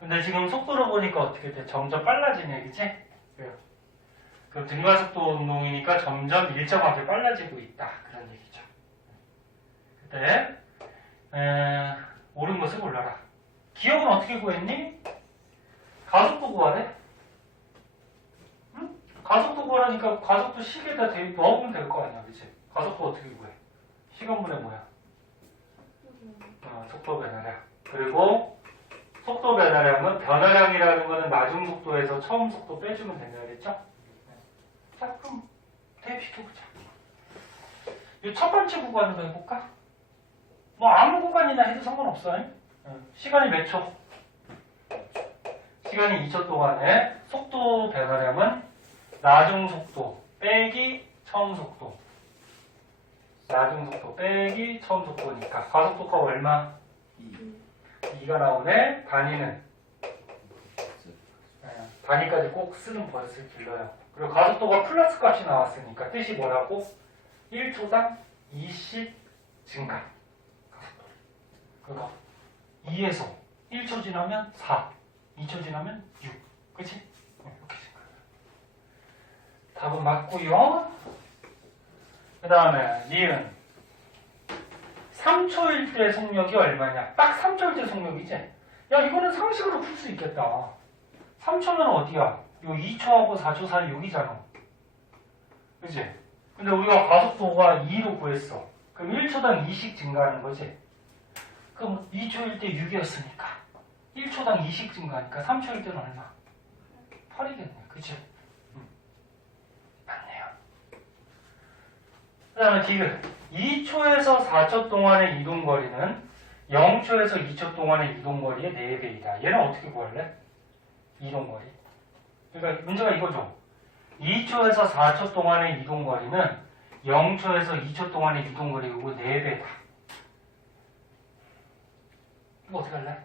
근데 지금 속도로 보니까 어떻게 돼? 점점 빨라지네, 그치? 그래요. 그럼 등가속도 운동이니까 점점 일정하게 빨라지고 있다. 그런 얘기죠. 그때, 옳은 것을 골라라. 기억은 어떻게 구했니? 가속도 구하래? 응? 가속도 구하라니까 가속도 식에다 넣어보면 될 거 아니야, 그치? 가속도 어떻게 구해? 시간분의 뭐야? 속도 변화량. 그리고 속도 변화량은 변화량이라는 거는 나중 속도에서 처음 속도 빼주면 된다겠죠? 자, 그럼 대입시켜보자. 이 첫 번째 구간으로 해볼까? 뭐 아무 구간이나 해도 상관없어요. 시간이 몇 초? 시간이 2초 동안에 속도 변화량은 나중 속도 빼기 처음 속도. 나중 속도 빼기 처음 속도니까 가속도가 얼마? 2가 나오네. 단위는 단위까지 꼭 쓰는 버릇을 길러요. 그리고 가속도가 플러스 값이 나왔으니까 뜻이 뭐라고? 1초당 20 증가. 가속도. 그거 2에서 1초 지나면 4, 2초 지나면 6. 그치? 이렇게 생각해요. 답은 맞고요. 그 다음에 니은 3초일 때 속력이 얼마냐? 딱 3초일 때 속력이지? 야, 이거는 상식으로 풀 수 있겠다. 3초면 어디야? 요 2초하고 4초 사이 여기잖아. 그치? 근데 우리가 가속도가 2로 구했어. 그럼 1초당 2씩 증가하는 거지? 그럼 2초일 때 6이었으니까 1초당 2씩 증가하니까 3초일 때는 얼마? 8이겠네. 그치? 맞네요. 그 다음에 디귿 2초에서 4초 동안의 이동거리는 0초에서 2초 동안의 이동거리의 4배이다. 얘는 어떻게 구할래? 이동거리. 그러니까 문제가 이거죠. 2초에서 4초 동안의 이동거리는 0초에서 2초 동안의 이동거리고 4배다. 이거 어떻게 할래?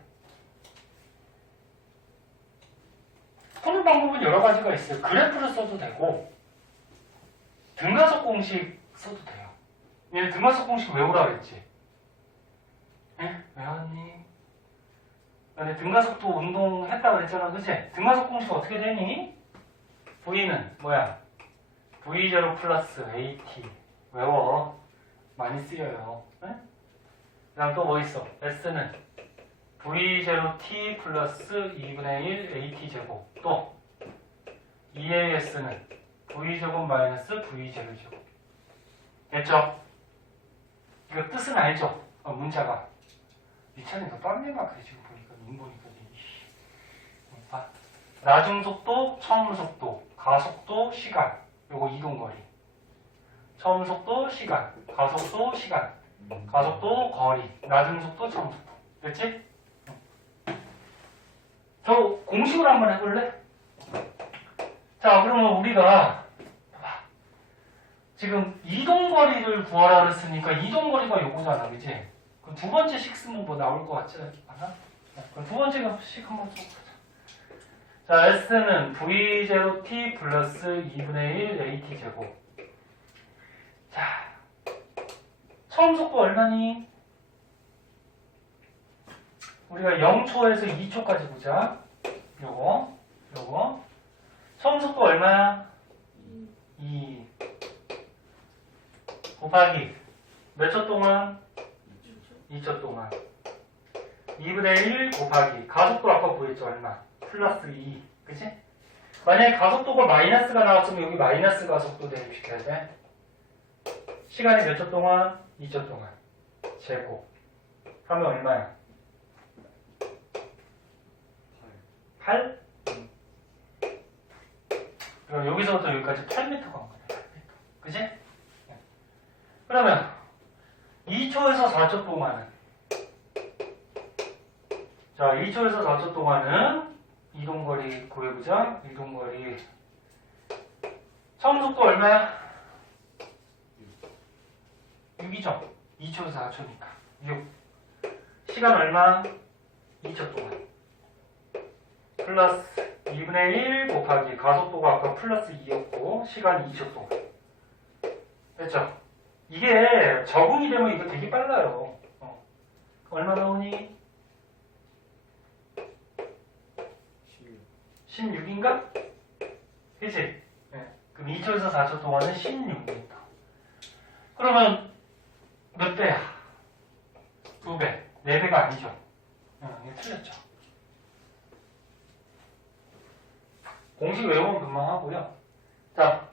푸는 방법은 여러 가지가 있어요. 그래프를 써도 되고 등가속 공식 써도 돼요. 얘 등가속 공식 외우라 그랬지? 에? 외웠니? 근데 등가속도 운동했다 그랬잖아, 그치? 등가속 공식 어떻게 되니? V는 뭐야? V0 플러스 AT. 외워. 많이 쓰여요. 그 다음 또 뭐 있어? S는 V0T 플러스 2분의 1 AT 제곱. 또 EAS는 V제곱 마이너스 V0 제곱. 됐죠? 이거 뜻은 알죠? 문자가. 미찬이 너 땀내나 그래 지금 보니까 눈 보니까. 봐. 나중 속도, 처음 속도, 가속도, 시간. 요거 이동거리. 처음 속도, 시간. 가속도, 시간. 가속도, 거리. 나중 속도, 처음 속도. 됐지? 저 공식으로 한번 해볼래? 자, 그러면 우리가 지금 이동거리를 구하라 그랬으니까 이동거리가 요거잖아, 그치? 그럼 두 번째 식 쓰면 뭐 나올 것 같지 않아? 그럼 두 번째 식 한번 써보자. 자, S는 V0T 플러스 2분의 1 AT 제곱. 자, 처음 속도 얼마니? 우리가 0초에서 2초까지 보자. 요거. 처음 속도 얼마야? 2. 곱하기 몇 초 동안? 2초 동안. 2분의 1 곱하기 가속도 아까 구했죠? 얼마? 플러스 2. 그치? 만약에 가속도가 마이너스가 나왔으면 여기 마이너스 가속도 대입시켜야 돼. 시간이 몇 초 동안? 2초 동안. 제곱. 하면 얼마야? 8? 그럼 여기서부터 여기까지 8m 간 거야. 8m. 그치? 그러면 2초에서 4초 동안은 자, 2초에서 4초 동안은 이동거리 구해보자. 이동거리 처음 속도 얼마야? 6이죠. 2초에서 4초니까 6. 시간 얼마? 2초 동안. 플러스 2분의 1 곱하기 가속도가 아까 플러스 2였고 시간 2초 동안. 됐죠? 이게 적응이 되면 이거 되게 빨라요. 얼마 나오니? 16인가? 그치? 네. 그럼 2초에서 4초 동안은 16m. 그러면 몇 배야? 2배. 4배가 아니죠. 이게 틀렸죠. 공식 외우면 금방 하고요. 자,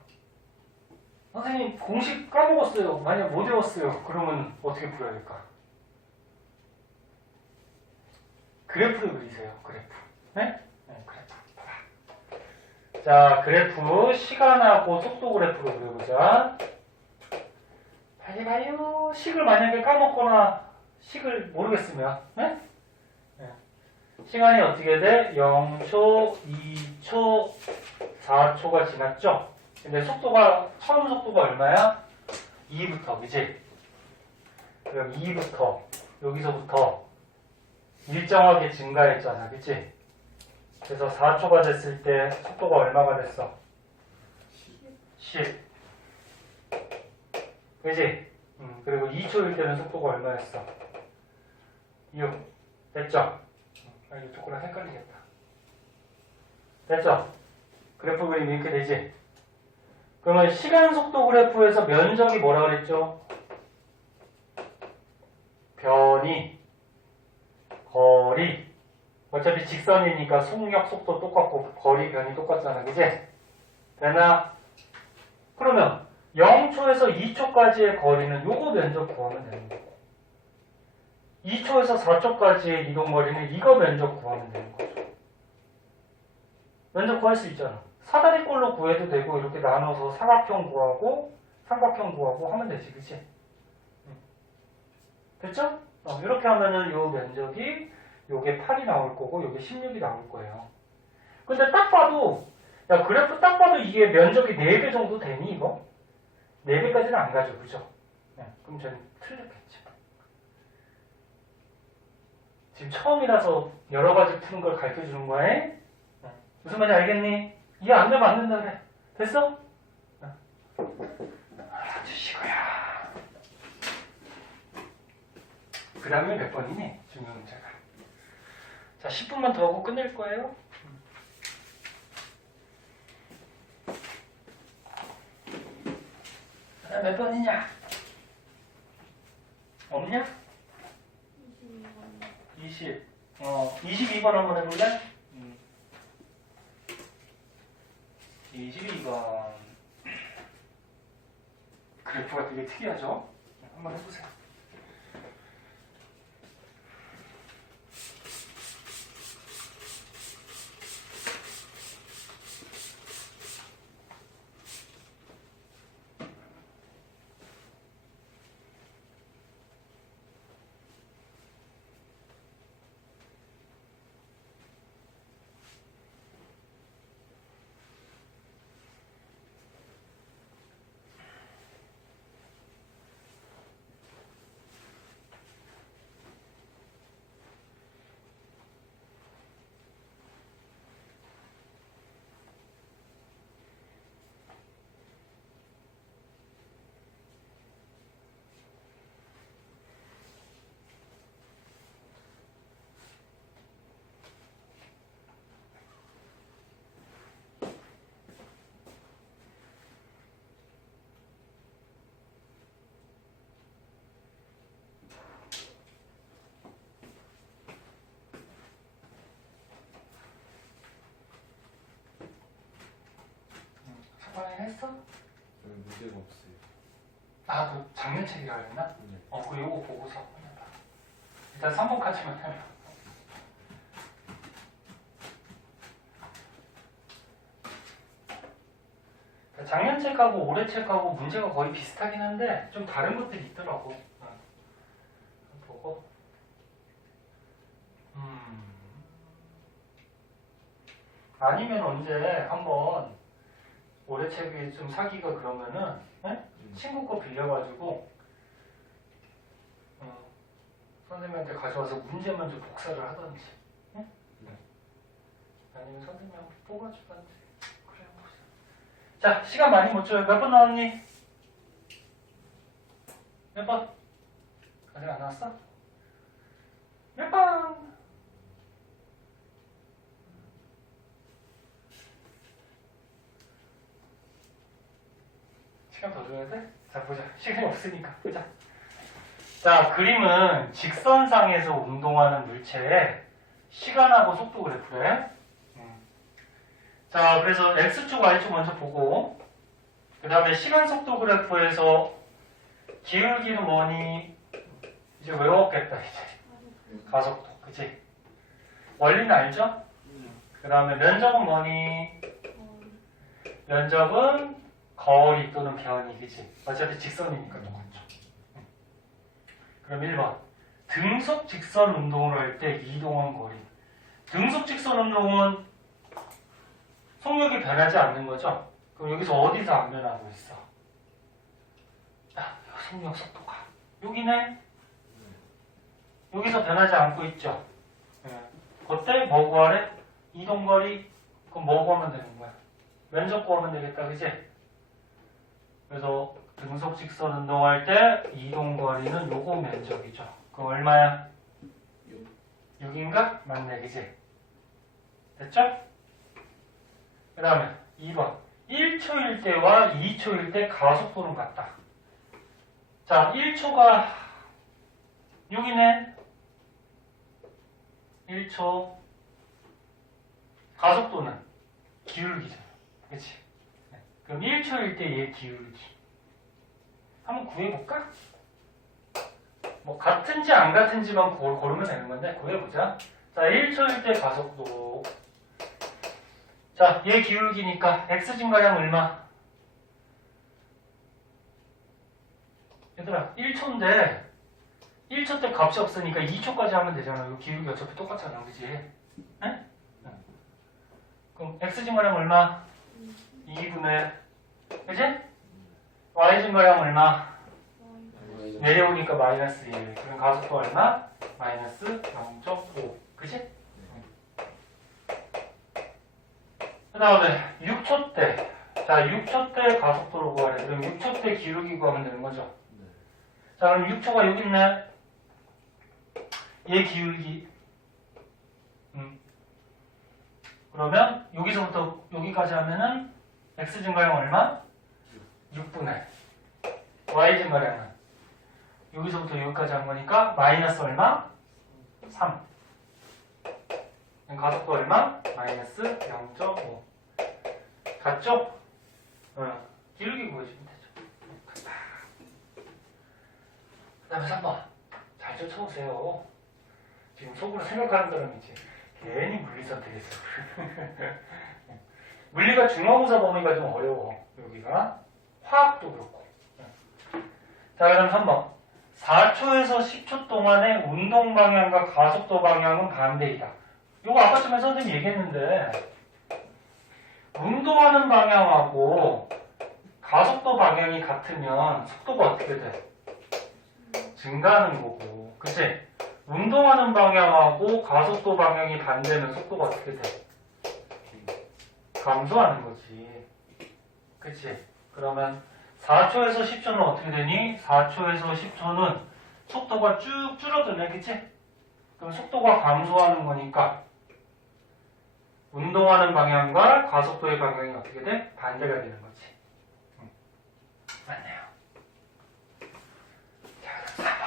선생님 공식 까먹었어요. 만약 못 외웠어요. 그러면 어떻게 풀어야 될까? 그래프를 그리세요. 그래프. 네? 네, 그래프. 자, 그래프 시간하고 속도 그래프로 그려보자. 빨리 가요. 식을 만약에 까먹거나 식을 모르겠으면 네? 네. 시간이 어떻게 돼? 0초, 2초, 4초가 지났죠? 근데 속도가 처음 속도가 얼마야? 2부터, 그치? 그럼 2부터 여기서부터 일정하게 증가했잖아, 그치? 그래서 4초가 됐을 때 속도가 얼마가 됐어? 10. 그치? 그리고 2초일 때는 속도가 얼마였어? 6. 됐죠? 이쪽 거랑 헷갈리겠다. 됐죠? 그래프 그림이 이렇게 되지? 그러면 시간 속도 그래프에서 면적이 뭐라 그랬죠? 변이, 거리. 어차피 직선이니까 속력, 속도 똑같고 거리, 변이 똑같잖아. 그지? 되나? 그러면 0초에서 2초까지의 거리는 요거 면적 구하면 되는 거고 2초에서 4초까지의 이동거리는 이거 면적 구하면 되는 거죠. 면적 구할 수 있잖아. 사다리꼴로 구해도 되고 이렇게 나눠서 사각형 구하고 삼각형 구하고 하면 되지. 그치? 됐죠? 이렇게 하면은 요 면적이 요게 8이 나올 거고 요게 16이 나올 거예요. 근데 딱 봐도 야 그래프 딱 봐도 이게 면적이 4배 정도 되니 이거? 4배까지는 안 가죠. 그죠? 네, 그럼 저는 틀렸겠죠. 지금 처음이라서 여러 가지 푸는 걸 가르쳐 주는 거야. 네. 무슨 말인지 알겠니? 이해 안 되면 안 된다 그래. 됐어? 주시고요. 그 다음에 몇 번이니? 중요 문제가. 자, 10분만 더 하고 끝낼 거예요. 몇 번이냐? 없냐? 20. 22번 한번 해볼래? 22번. 그래프가 되게 특이하죠? 한번 해보세요. 했어? 문제가 없어요. 아, 너 작년 책이라 그랬나? 네. 그 요거 보고서 해봐. 일단 3번까지만 해봐. 작년 책하고 올해 책하고 문제가 거의 비슷하긴 한데 좀 다른 것들이 있더라고. 보고. 아니면 언제 한번 올해 책이 좀 사기가 그러면은 친구 거 빌려가지고 선생님한테 가져와서 문제만 좀 복사를 하던지. 아니면 선생님이 한번 뽑아주던지. 그래 보자. 자, 시간 많이 못 줘요. 몇 번 나왔니? 몇 번? 아직 안 나왔어? 몇 번? 시간 더 줘야 돼? 자, 보자. 시간이 없으니까. 보자. 자, 그림은 직선상에서 운동하는 물체의 시간하고 속도 그래프래. 자, 그래서 X축, Y축 먼저 보고, 그 다음에 시간 속도 그래프에서 기울기는 뭐니? 이제 외웠겠다, 이제. 가속도, 그치? 원리는 알죠? 그 다음에 면적은 뭐니? 면적은 거리 또는 변이, 그치? 어차피 직선이니까 똑같죠. 그럼 1번. 등속 직선 운동을 할 때 이동한 거리. 등속 직선 운동은 속력이 변하지 않는 거죠? 그럼 여기서 어디서 안 변하고 있어? 야, 속력 속도가. 여기네? 여기서 변하지 않고 있죠? 네. 그때 뭐 구하래? 이동거리? 그럼 뭐 구하면 되는 거야? 면적 구하면 되겠다, 그지? 그래서 등속 직선 운동할 때 이동거리는 요거 면적이죠. 그럼 얼마야? 6인가? 맞네, 그지? 됐죠? 그 다음에 2번. 1초일 때와 2초일 때 가속도는 같다. 자, 1초가 6이네. 1초. 가속도는 기울기잖아. 그치? 그럼 1초일 때 얘 기울기. 한번 구해볼까? 뭐 같은지 안 같은지만 고르면 되는 건데 구해보자. 자, 1초일 때 가속도. 자, 얘 기울기니까 x 증가량 얼마? 얘들아, 1초인데 1초 때 값이 없으니까 2초까지 하면 되잖아. 이 기울기 어차피 똑같잖아, 그치? 네? 그럼 x 증가량 얼마? 2분의, 그치? y 증가량 얼마? 내려오니까 마이너스 1. 그럼 가속도 얼마? 마이너스 0.5. 그치? 그 다음에 6초 때. 자, 6초 때 가속도로 구하래. 그럼 6초 때 기울기 구하면 되는 거죠? 자, 그럼 6초가 여기 있네. 얘 기울기. 그러면 여기서부터 여기까지 하면은 x 증가량 얼마? 6분의 y 증가량은 여기서부터 여기까지 한 거니까 마이너스 얼마? 3. 가속도 얼마? 마이너스 0.5. 같죠? 기울기 구해주면 되죠. 그 다음에 3번. 잘 쫓아오세요. 지금 속으로 생각하는 사람이지. 괜히 물리 선택했어. 물리가 중앙고사 범위가 좀 어려워. 여기가. 화학도 그렇고. 자, 그럼 3번. 4초에서 10초 동안의 운동 방향과 가속도 방향은 반대이다. 이거 아까 전에 선생님이 얘기했는데 운동하는 방향하고 가속도 방향이 같으면 속도가 어떻게 돼? 증가하는 거고. 그치? 운동하는 방향하고 가속도 방향이 반대면 속도가 어떻게 돼? 감소하는 거지. 그치? 그러면 4초에서 10초는 어떻게 되니? 4초에서 10초는 속도가 쭉 줄어드네. 그치? 그럼 속도가 감소하는 거니까 운동하는 방향과 가속도의 방향이 어떻게 돼? 반대가 되는 거지. 맞네요. 자, 그럼 4번.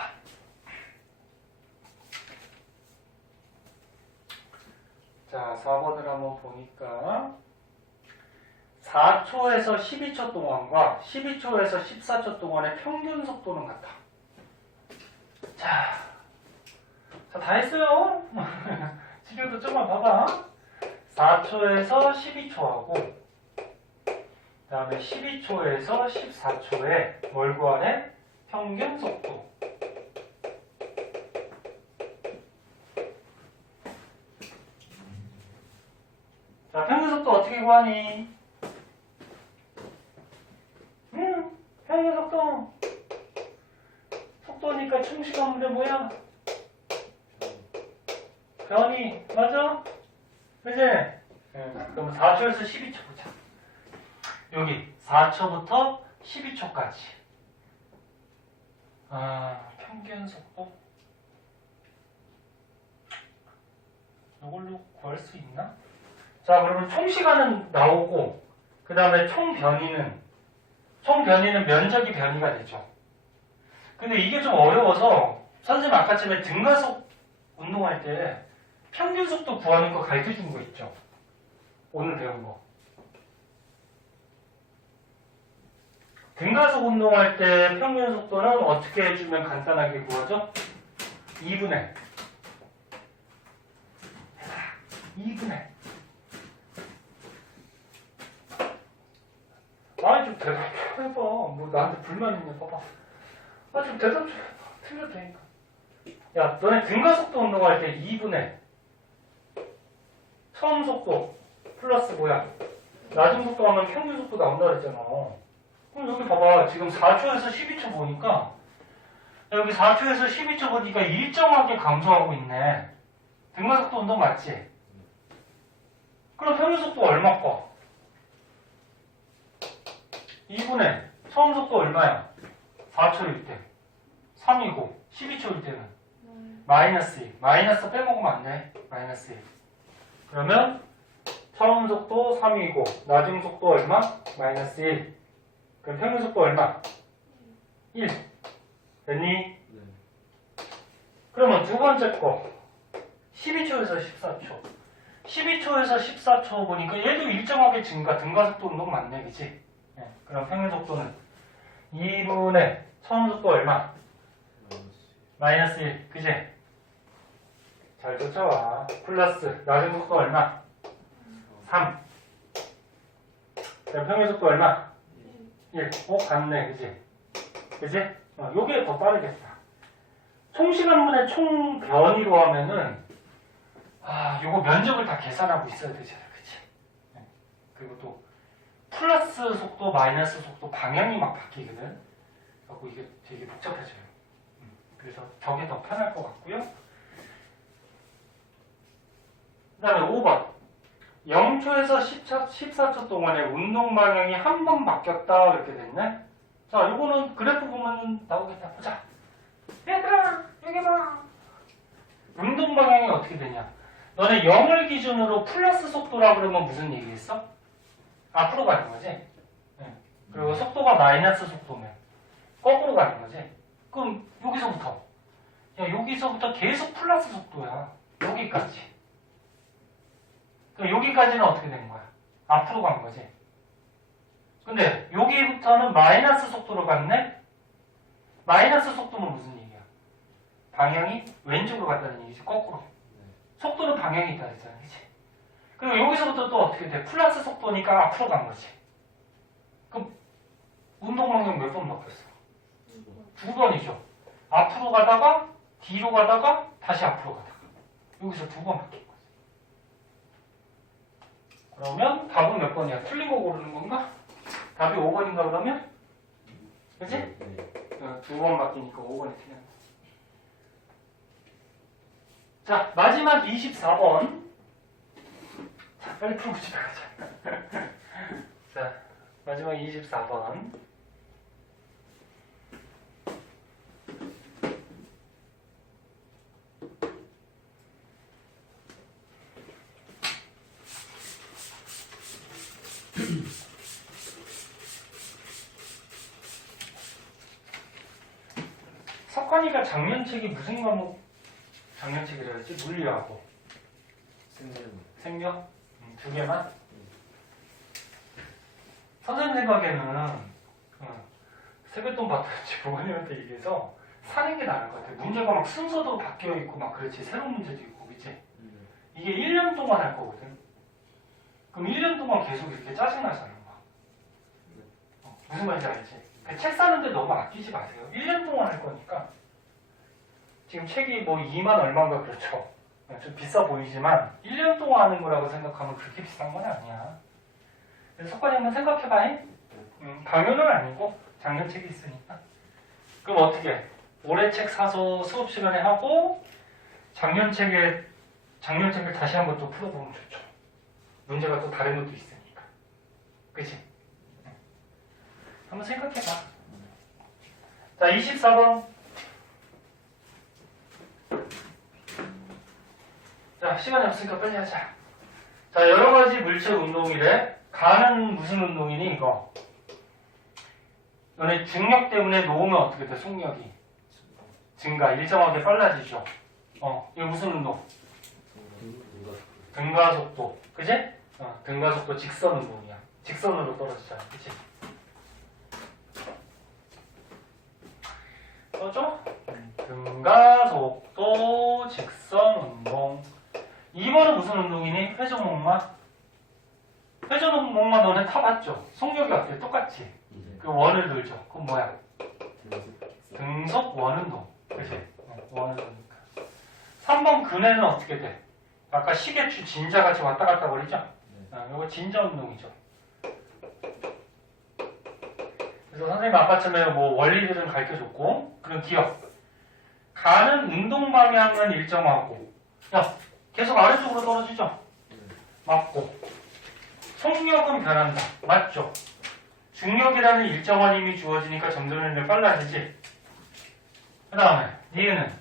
자, 4번을 한번 보니까 4초에서 12초 동안과 12초에서 14초 동안의 평균 속도는 같다. 자, 다 했어요. 지금도 좀만 봐봐. 4초에서 12초하고 그 다음에 12초에서 14초에 뭘 구하래? 평균 속도. 자, 평균 속도 어떻게 구하니? 평균 속도. 속도니까 충시가 없는데 뭐야? 변이. 맞아? 그치? 그럼 4초에서 12초 보자. 여기 4초부터 12초까지. 평균 속도. 이걸로 구할 수 있나? 자, 그러면 총 시간은 나오고, 그 다음에 총 변이는 면적이 변이가 되죠. 근데 이게 좀 어려워서, 선생님 아까쯤에 등가속 운동할 때 평균 속도 구하는 거 가르쳐 준 거 있죠? 오늘 배운 거. 등가속 운동할 때 평균 속도는 어떻게 해주면 간단하게 구하죠? 2분의 아니 좀 대답 좀 해봐. 뭐 나한테 불만 있냐 봐봐. 좀 대답 좀 해봐. 틀려도 되니까. 야, 너네 등가속도 운동할 때 2분의 처음 속도 플러스 뭐야? 낮은 속도 하면 평균 속도 나온다 그랬잖아. 그럼 여기 봐봐. 지금 4초에서 12초 보니까 여기 4초에서 12초 보니까 일정하게 감소하고 있네. 등가속도 운동 맞지? 그럼 평균 속도 얼마 거? 2분의 처음 속도 얼마야? 4초일 때 3이고 12초일 때는 마이너스 1. 마이너스 빼먹으면 안 돼. 마이너스 1. 그러면 처음 속도 3이고 낮은 속도 얼마? 마이너스 1. 그럼 평균 속도 얼마? 1. 됐니? 네. 그러면 두 번째 거 12초에서 14초. 12초에서 14초 보니까 얘도 일정하게 증가. 등가속도 운동 맞네, 그치? 네. 그럼 평균 속도는 2분의 처음 속도 얼마? 마이너스 1. 그치? 잘 쫓아와. 플러스 낮은 속도 얼마? 3. 그럼 평균 속도 얼마? 1. 같네, 그치? 그치? 요게 더 빠르겠다. 총시간분의 총변이로 하면은 요거 면적을 다 계산하고 있어야 되잖아, 그치? 네. 그리고 또 플러스 속도, 마이너스 속도 방향이 막 바뀌거든. 그래서 이게 되게 복잡해져요. 그래서 저게 더 편할 것 같고요. 그 다음에 5번 0초에서 14초 동안에 운동 방향이 한 번 바뀌었다 이렇게 됐네. 자, 요거는 그래프 보면 나오겠다. 보자. 얘들아, 여기 봐. 운동 방향이 어떻게 되냐? 너네 0을 기준으로 플러스 속도라 그러면 무슨 얘기했어? 앞으로 가는 거지. 네. 그리고 속도가 마이너스 속도면 거꾸로 가는 거지. 그럼 여기서부터 여기서부터 계속 플러스 속도야. 여기까지. 그럼 여기까지는 어떻게 된 거야? 앞으로 간 거지. 근데 여기부터는 마이너스 속도로 갔네? 마이너스 속도는 무슨 얘기야? 방향이 왼쪽으로 갔다는 얘기지, 거꾸로. 속도는 방향이 있다 그랬잖아, 그치? 그리고 여기서부터 또 어떻게 돼? 플러스 속도니까 앞으로 간 거지. 그럼 운동 방향 몇 번 바뀌었어? 2번이죠. 앞으로 가다가 뒤로 가다가 다시 앞으로 가다가 여기서 2번 바뀐 거지. 그러면 답은 몇 번이야? 틀린 거 고르는 건가? 답이 5번인가 그러면? 그치? 네. 2번 바뀌니까 5번이 틀렸네. 자, 마지막 24번. 자, 빨리 풀고 집에 가자. 자, 마지막 24번. 석환이가 작년책이 무슨 과목 작년책이라 했지? 물리하고 생명? 두 개만? 선생님 생각에는 세뱃돈 받았지 부모님한테 얘기해서 사는 게 나을 것 같아. 문제가 막 순서도 바뀌어 있고 막 그렇지. 새로운 문제도 있고, 그치? 이게 1년 동안 할 거거든. 그럼 1년 동안 계속 이렇게 짜증나잖아. 무슨 말인지 알지? 책 사는데 너무 아끼지 마세요. 1년 동안 할 거니까. 지금 책이 뭐 2만 얼마인가 그렇죠. 좀 비싸 보이지만 1년 동안 하는 거라고 생각하면 그렇게 비싼 건 아니야. 그래서 석관이 한번 생각해봐. 강연은 아니고 작년 책이 있으니까. 그럼 어떻게? 올해 책 사서 수업 시간에 하고 작년 책을 다시 한번 또 풀어보면 좋죠. 문제가 또 다른 것도 있으니까. 그치? 한번 생각해봐. 자, 24번. 자, 시간이 없으니까 빨리 하자. 자, 여러 가지 물체 운동이래. 가는 무슨 운동이니, 이거? 너네 중력 때문에 놓으면 어떻게 돼, 속력이? 증가, 일정하게 빨라지죠. 이거 무슨 운동? 등가속도. 그지? 등가속도 직선 운동이야. 직선으로 떨어지잖아. 그치? 써줘? 등가속도 직선 운동. 2번은 무슨 운동이니? 회전목마? 회전목마 너네 타봤죠? 속력이 어때? 똑같지? 그 원을 돌죠. 그럼 뭐야? 등속 원운동. 그치? 원운동이니까. 3번 근해는 어떻게 돼? 아까 시계추 진자같이 왔다 갔다 거리죠? 이거 진자 운동이죠. 그래서 선생님 아까처럼 뭐 원리들은 가르쳐줬고, 그럼 기억. 가는 운동 방향은 일정하고, 야, 계속 아래쪽으로 떨어지죠? 맞고. 속력은 변한다. 맞죠? 중력이라는 일정한 힘이 주어지니까 점점 빨라지지. 그 다음에 니은은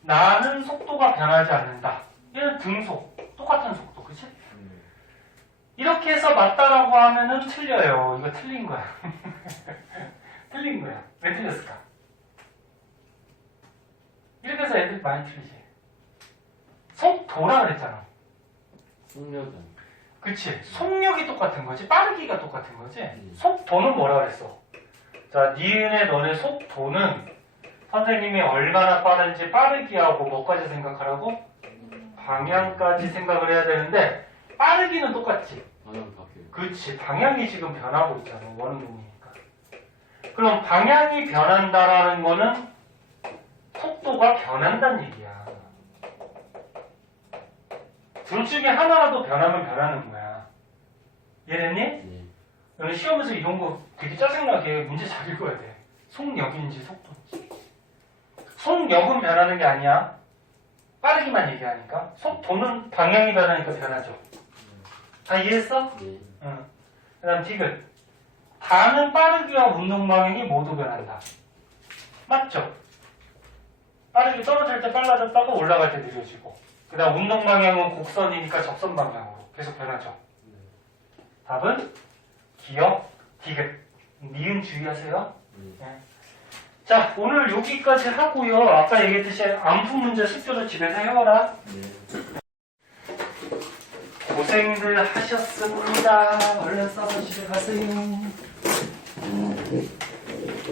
나는 속도가 변하지 않는다. 얘는 등속. 똑같은 속도. 그치? 이렇게 해서 맞다라고 하면은 틀려요. 이거 틀린 거야. 틀린 거야. 왜 틀렸을까? 이렇게 해서 애들 많이 틀리지. 속도라 그랬잖아. 속력은 그치? 속력이 똑같은 거지. 빠르기가 똑같은 거지. 속도는 뭐라 그랬어? 자, 니은의 너네 속도는 선생님이 얼마나 빠른지 빠르기하고 뭐까지 생각하라고? 방향까지 생각을 해야 되는데 빠르기는 똑같지. 방향 바뀌어요. 그치. 방향이 지금 변하고 있잖아. 원운동이니까. 그럼 방향이 변한다라는 거는 속도가 변한다는 얘기야. 둘 중에 하나라도 변하면 변하는 거야. 이해됐니? 네. 너는 시험에서 이런 거 되게 짜증나게 문제 잘 읽어야 돼. 속력인지 속도인지. 속력은 변하는 게 아니야. 빠르기만 얘기하니까. 속도는 방향이 변하니까 변하죠. 다 이해했어? 네. 응. 그 다음 디귿. 가는 빠르기와 운동 방향이 모두 변한다. 맞죠? 빠르게 떨어질 때 빨라졌다고 올라갈 때 느려지고. 그 다음 운동 방향은 곡선이니까 접선 방향으로 계속 변하죠. 답은 기억, 디귿. 니은 주의하세요. 네. 자, 오늘 여기까지 하고요. 아까 얘기했듯이 안푼 문제 숙제도 집에서 해오라. 네. 고생들 하셨습니다. 얼른 써서 집에 가세요.